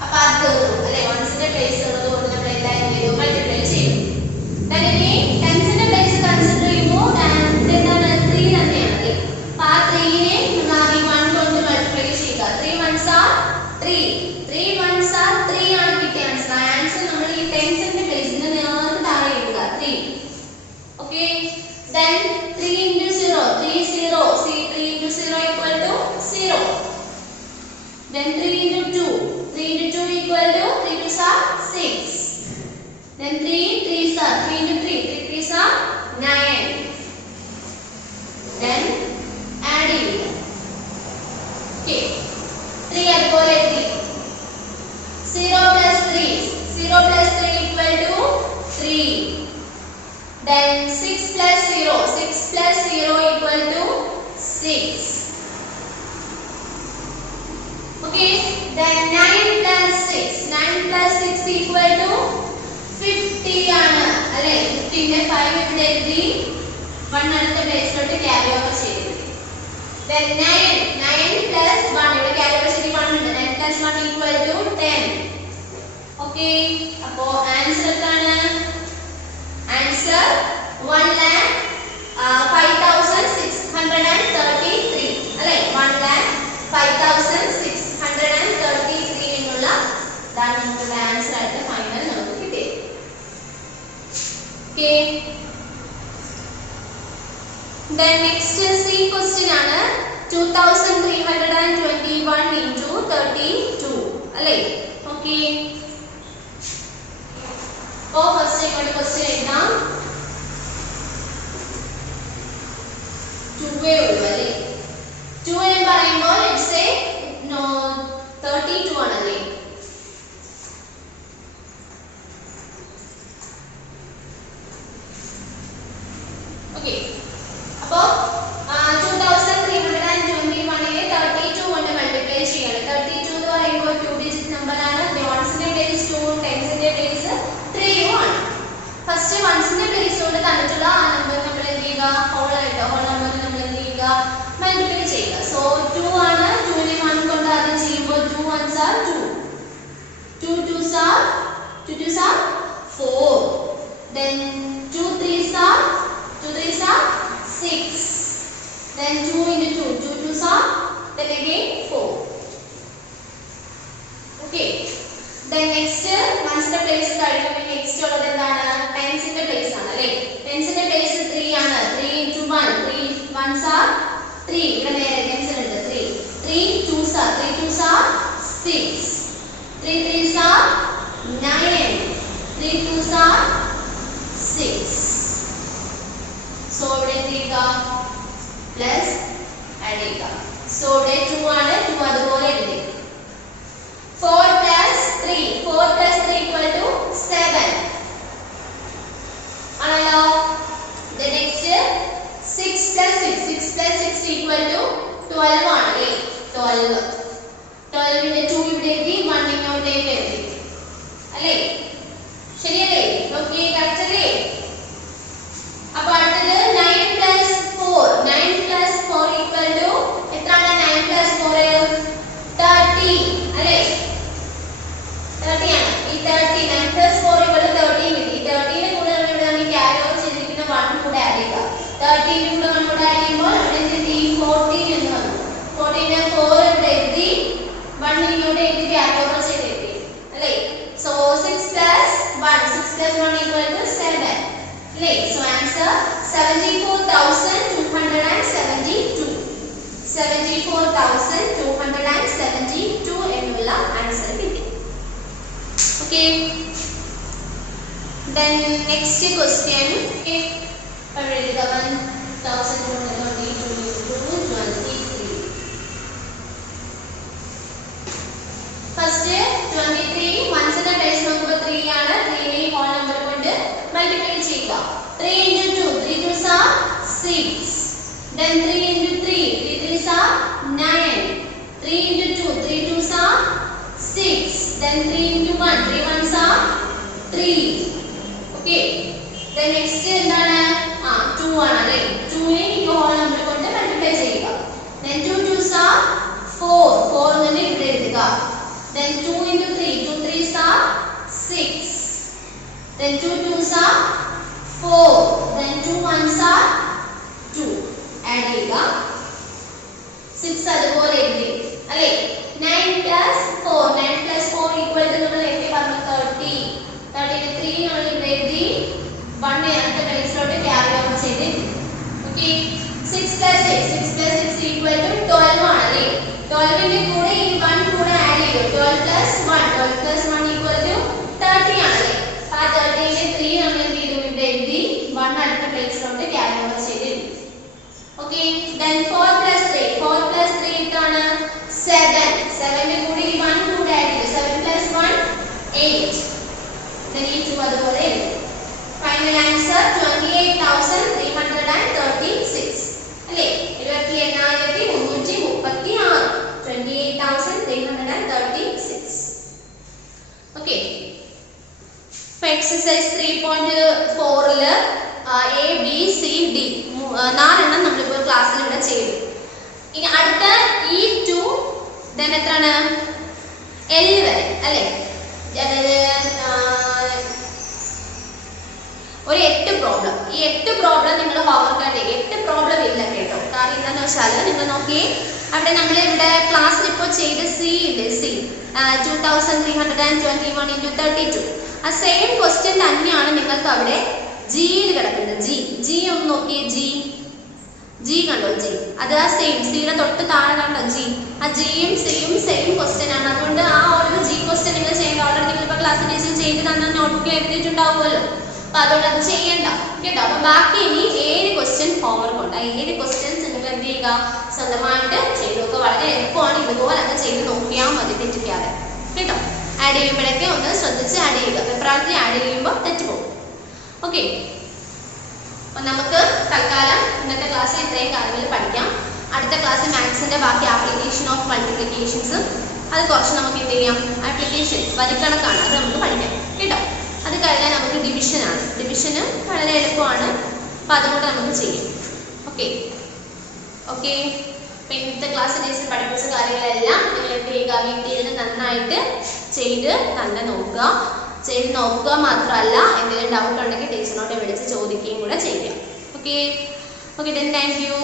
അപ്പോൾ അത് അല്ലേ വൺസിന്റെ പ്ലേസ് ഉള്ളത് കൊണ്ട് നമ്മൾ എല്ലാവരും ചെയ്തു മൾട്ടിപ്ലൈ ചെയ്യും. then ഇനി ടെൻസിന്റെ പ്ലേസ് കൺസിഡർ ചെയ്യുമ്പോൾ എന്താണ് 3 തന്നെയാണ് അല്ലേ. അപ്പോൾ ആ 3നെ നമ്മൾ ആദ്യം 1 കൊണ്ട് മൾട്ടിപ്ലൈ ചെയ്യുക. 3 ones are 3, 3 ones are 3 ആണ് കിട്ടിയ ആൻസർ. ആ ആൻസർ നമ്മൾ ഈ ടെൻസിന്റെ പ്ലേസിന് നേർക്ക് താഴെ എഴുതുക 3. okay. then 3 into 0, 3 0, see 3 into 0 equal to 0. then 3 into 2, 3 into 2 equal to 3 2s are 6. then 3 3s are 3 into 3, 3 3s are 9. then adding okay. 3 അതുപോലെ എഴുതി. 0 plus 3, 0 plus 3 equal to 3. then 6 plus 0, 6 plus 0 equal to 6. okay. then 9 plus 6, 9 plus 6 equal to 50 ആണ് അല്ലേ. 50ന്റെ 5 ഇവിടെ എഴുതി. 1 അടുത്ത പ്ലേസിലോട്ട് carry over ചെയ്തു. then 9 plus 1 ഇവിടെ carry over ചെയ്ത് 1 ഉണ്ട്. 9 plus 1 equal to 10. okay. അപ്പോൾ ആൻസർ എന്താണ്? ആൻസർ 1,05,633 അല്ലേ. 1,05,633 Then next C question ആണ് 2321 into 32 അല്ലേ? ഓക്കേ. അപ്പോൾ ഫസ്റ്റ് ഇങ്ങോട്ട് ക്വസ്റ്റ്യൻ എഴുതാം. 2 ഉള്ളൂ അല്ലേ? 2 എന്ന് പറയുമ്പോൾ let's say 32 ആണല്ലേ? ഓക്കേ. അപ്പോൾ 2321 നെ 32 കൊണ്ട് മൾട്ടിപ്ലൈ ചെയ്യണം. 32 എന്ന് പറയുമ്പോൾ 2 ഡിജിറ്റ് നമ്പർ ആണ്. വൺസിന്റെ പ്ലേസ് 2 ഉം ടെൻസിന്റെ പ്ലേസ് 3 ഉം ആണ്. ഫസ്റ്റ് വൺസിന്റെ പ്ലേസ് കൊണ്ട് തന്നിട്ടുള്ള ആ നമ്പർ നമ്മൾ എന്ത് ചെയ്യുക? ഹോൾ ആയിട്ട് ഹോൾ നമ്പർ നമ്മൾ എന്ത് ചെയ്യുക? മൾട്ടിപ്ലൈ ചെയ്യുക. സോ 2 ആണ്. 2 നെ 1 കൊണ്ട് ആദ്യം ചെയ്യുമ്പോൾ 2 1s are 2, 2 2s are 4, then 2 3s are 6, then 2 into 2 2 2s are, then again 4. Okay, then next ones the place കഴിയുമ്പോൾ next ഉള്ളത് എന്താണ്? tens ന്റെ place ആണ് അല്ലേ? tens ന്റെ place 3 ആണ്. 3 into 1 3 1s are 3. ഇവിടെ നേരെ tens ഉണ്ട് 3 3 2s are 6, 3 3s are 9, 3 2s are 6. So ഇവിടെ എന്ത് ചെയ്യുക? പ്ലസ് ആഡ് ചെയ്യുക. സോ ഇവിടെ 2 ആണ്. 2 അതുപോലെ എഴുതി. 4 plus 3 equal to 7 ആണല്ലോ. The next 6 plus 6 equal to 12 ആണ് അല്ലേ? 12 ന്റെ 2 ഇവിടെ എഴുതി, 1 ഇങ്ങോട്ടേക്ക് എഴുതി അല്ലേ? ശരിയല്ലേ? ഓക്കേ, കറക്റ്റ് അല്ലേ? അപ്പോൾ അടുത്തത് 9 plus 4 equal to എത്രയാണ്? 9 plus 4 30 അല്ലേ? 30 ആണ്. ഈ 30 9 plus 4 equal to 30 കിട്ടി. 30 ന്റെ കൂടെ നമ്മൾ ഇവിടെ നമ്മൾ ക്യാരി ഓവർ ചെയ്തിരിക്കുന്ന 1 കൂടെ ആഡ് ചെയ്യുക. 30 ന്റെ കൂടെ 1 കൂടെ ആഡ് ചെയ്യുമ്പോൾ അവിടെ എന്ത് കിട്ടി? 14 എന്ന് വന്നു. 14 നെ 4 ഇവിടെ എഴുതി, 1 ഇങ്ങോട്ട് എഴുതി ക്യാരി ഓവർ ചെയ്ത് എഴുതി അല്ലേ? സോ 6 plus 1 equal to 7 അല്ലേ? സോ ആൻസർ 74,272 74,272 എന്നുള്ള ആൻസർ കിട്ടി. Okay, then next question. Okay, already the 1,222 first 23 ones in the place നോക്കുമ്പോൾ 3 ആണ്. 3 നെ ഹോൾ നമ്പർ കൊണ്ട് മൾട്ടിപ്ലൈ ചെയ്യുക. 3 into 2 3 2s are 6, then 3 into 3 3 3s are 9, 3 into 2 3 2s are 6, then 3 into 1 3 1s are 3. Okay, then next എന്താണ്? 2 ആണ് അല്ലേ? 2 നെ ഈ ഹോൾ നമ്പർ കൊണ്ട് മൾട്ടിപ്ലൈ ചെയ്യുക. then 2 2s are 4 നെ ഇവിടെ എഴുതുക. then 2 into 3 2 3s are 6, then 2 2s are 4, then 2 1s are 2. add ചെയ്യുക. 6 അതുപോലെ എഴുതി അല്ലേ? 9 plus 4 equal to നമ്മൾ എഴുതി പറഞ്ഞു 30. 30 ന് 3 നമ്മൾ ഇവിടെ എഴുതി, 1 അടുത്ത പ്ലേസിലോട്ട് ക്യാരി ഓവർ ചെയ്ത്. ഓക്കേ, 6 plus 6 equal to 12 ആണ് അല്ലേ? 12 ന്റെ കൂടെ ഈ 1 കൂടെ ആഡ് ചെയ്തു. 12 plus 1 equal to 30 ആണ് അല്ലേ? ആ 30 ന്റെ 3 നമ്മൾ എന്ത് ചെയ്തു? ഇവിടെ എഴുതി, 1 അടുത്ത പ്ലേസിലോട്ട് ക്യാരി ഓവർ ചെയ്ത്. ഓക്കേ, then 4 plus 3 എന്താണ്? 7 ന്റെ കൂടെ ഈ 1 കൂടെ ആഡ് ചെയ്തു. 7 plus 1 8, then ഈ 2 അതുപോലെ എഴുതി. ഫൈനൽ ആൻസർ 28,336 അല്ലേ? 28,336 28,336. ഓക്കേ, ഇപ്പോൾ എക്സസൈസ് 3.4 ൽ A B C D 4 നമ്മളിപ്പോൾ ക്ലാസ്സിൽ ഇവിടെ ചെയ്തു. ഇനി അടുത്ത E2 then എത്രയാണ്? L വരെ അല്ലേ? അതായത് ഒരു 8 പ്രോബ്ലം. ഈ 8 പ്രോബ്ലം നിങ്ങൾ ഹോംവർക്ക് ആയിട്ട് 8 പ്രോബ്ലം ഇല്ല കേട്ടോ. കാരണം എന്താണെന്ന് വെച്ചാൽ നിങ്ങൾ നോക്കിയേ, അവിടെ നമ്മൾ ഇവിടെ ക്ലാസ്സിൽ ഇപ്പോൾ ചെയ്ത C ഇല്ലേ? C 2321 into 32 ആ സെയിം ക്വസ്റ്റ്യൻ തന്നെയാണ് നിങ്ങൾക്ക് അവിടെ ജിയിൽ കിടക്കുന്നത്. ജി ഒന്ന് നോക്കിയേ. ജി ജി കണ്ടോ, ജി അത് ആ സെയിം സിയുടെ തൊട്ട് താഴെ കണ്ടോ ജി, ആ ജിയും സിയും സെയിം ക്വസ്റ്റ്യൻ ആണ്. അതുകൊണ്ട് ആ ഓർഡർ ജി ക്വസ്റ്റ്യൻ നിങ്ങൾ ചെയ്യേണ്ട. ഓൾറെഡി നിങ്ങളിപ്പോൾ ക്ലാസ് ടീച്ചർ ചെയ്ത് തന്ന നോട്ട്ബുക്കിൽ എഴുതിയിട്ടുണ്ടാവുമല്ലോ, അപ്പൊ അതുകൊണ്ട് അത് ചെയ്യണ്ട കേട്ടോ. അപ്പൊ ബാക്കി ഇനി 7 ക്വസ്റ്റ്യൻ ഹോംവർക്ക് ഉണ്ട്. ആ 7 ക്വസ്റ്റ്യൻസ് നിങ്ങൾ എന്ത് ചെയ്യുക, സ്വന്തമായിട്ട് ചെയ്ത് നോക്കുക. വളരെ എളുപ്പമാണ്, ഇതുപോലൊക്കെ ചെയ്ത് നോക്കിയാൽ മതി, തെറ്റിക്കാതെ കേട്ടോ. ആഡ് ചെയ്യുമ്പോഴൊക്കെ ഒന്ന് ശ്രദ്ധിച്ച് ആഡ് ചെയ്യുക. വെപ്രാളത്തിൽ ആഡ് ചെയ്യുമ്പോൾ തെറ്റുപോകും. ഓക്കെ, അപ്പൊ നമുക്ക് തൽക്കാലം ഇന്നത്തെ ക്ലാസ്സിൽ ഇത്രയും കാര്യങ്ങൾ പഠിക്കാം. അടുത്ത ക്ലാസ്സിൽ മാത്സിന്റെ ബാക്കി ആപ്ലിക്കേഷൻ ഓഫ് മൾട്ടിപ്ലിക്കേഷൻസ്, അത് കുറച്ച് നമുക്ക് എന്ത് ചെയ്യാം, ആപ്ലിക്കേഷൻ വരിക്കണക്കാണ്, അത് നമുക്ക് പഠിക്കാം കേട്ടോ. അത് കഴിഞ്ഞാൽ നമുക്ക് ഡിവിഷനാണ്. ഡിവിഷന് വളരെ എളുപ്പമാണ്, അപ്പം അതുകൊണ്ട് നമുക്ക് ചെയ്യാം. ഓക്കെ ഓക്കെ അപ്പം ഇന്നത്തെ ക്ലാസ് ടീച്ചർ പഠിപ്പിച്ച കാര്യങ്ങളെല്ലാം നിങ്ങൾ എന്ത് ചെയ്യുക, വീട്ടിൽ നന്നായിട്ട് ചെയ്ത് തന്നെ നോക്കുക. ചെയ്ത് നോക്കുക മാത്രമല്ല, എന്തെങ്കിലും ഡൗട്ട് ഉണ്ടെങ്കിൽ ടീച്ചറിനോട് വിളിച്ച് ചോദിക്കുകയും കൂടെ ചെയ്യാം. Okay okay, thank you.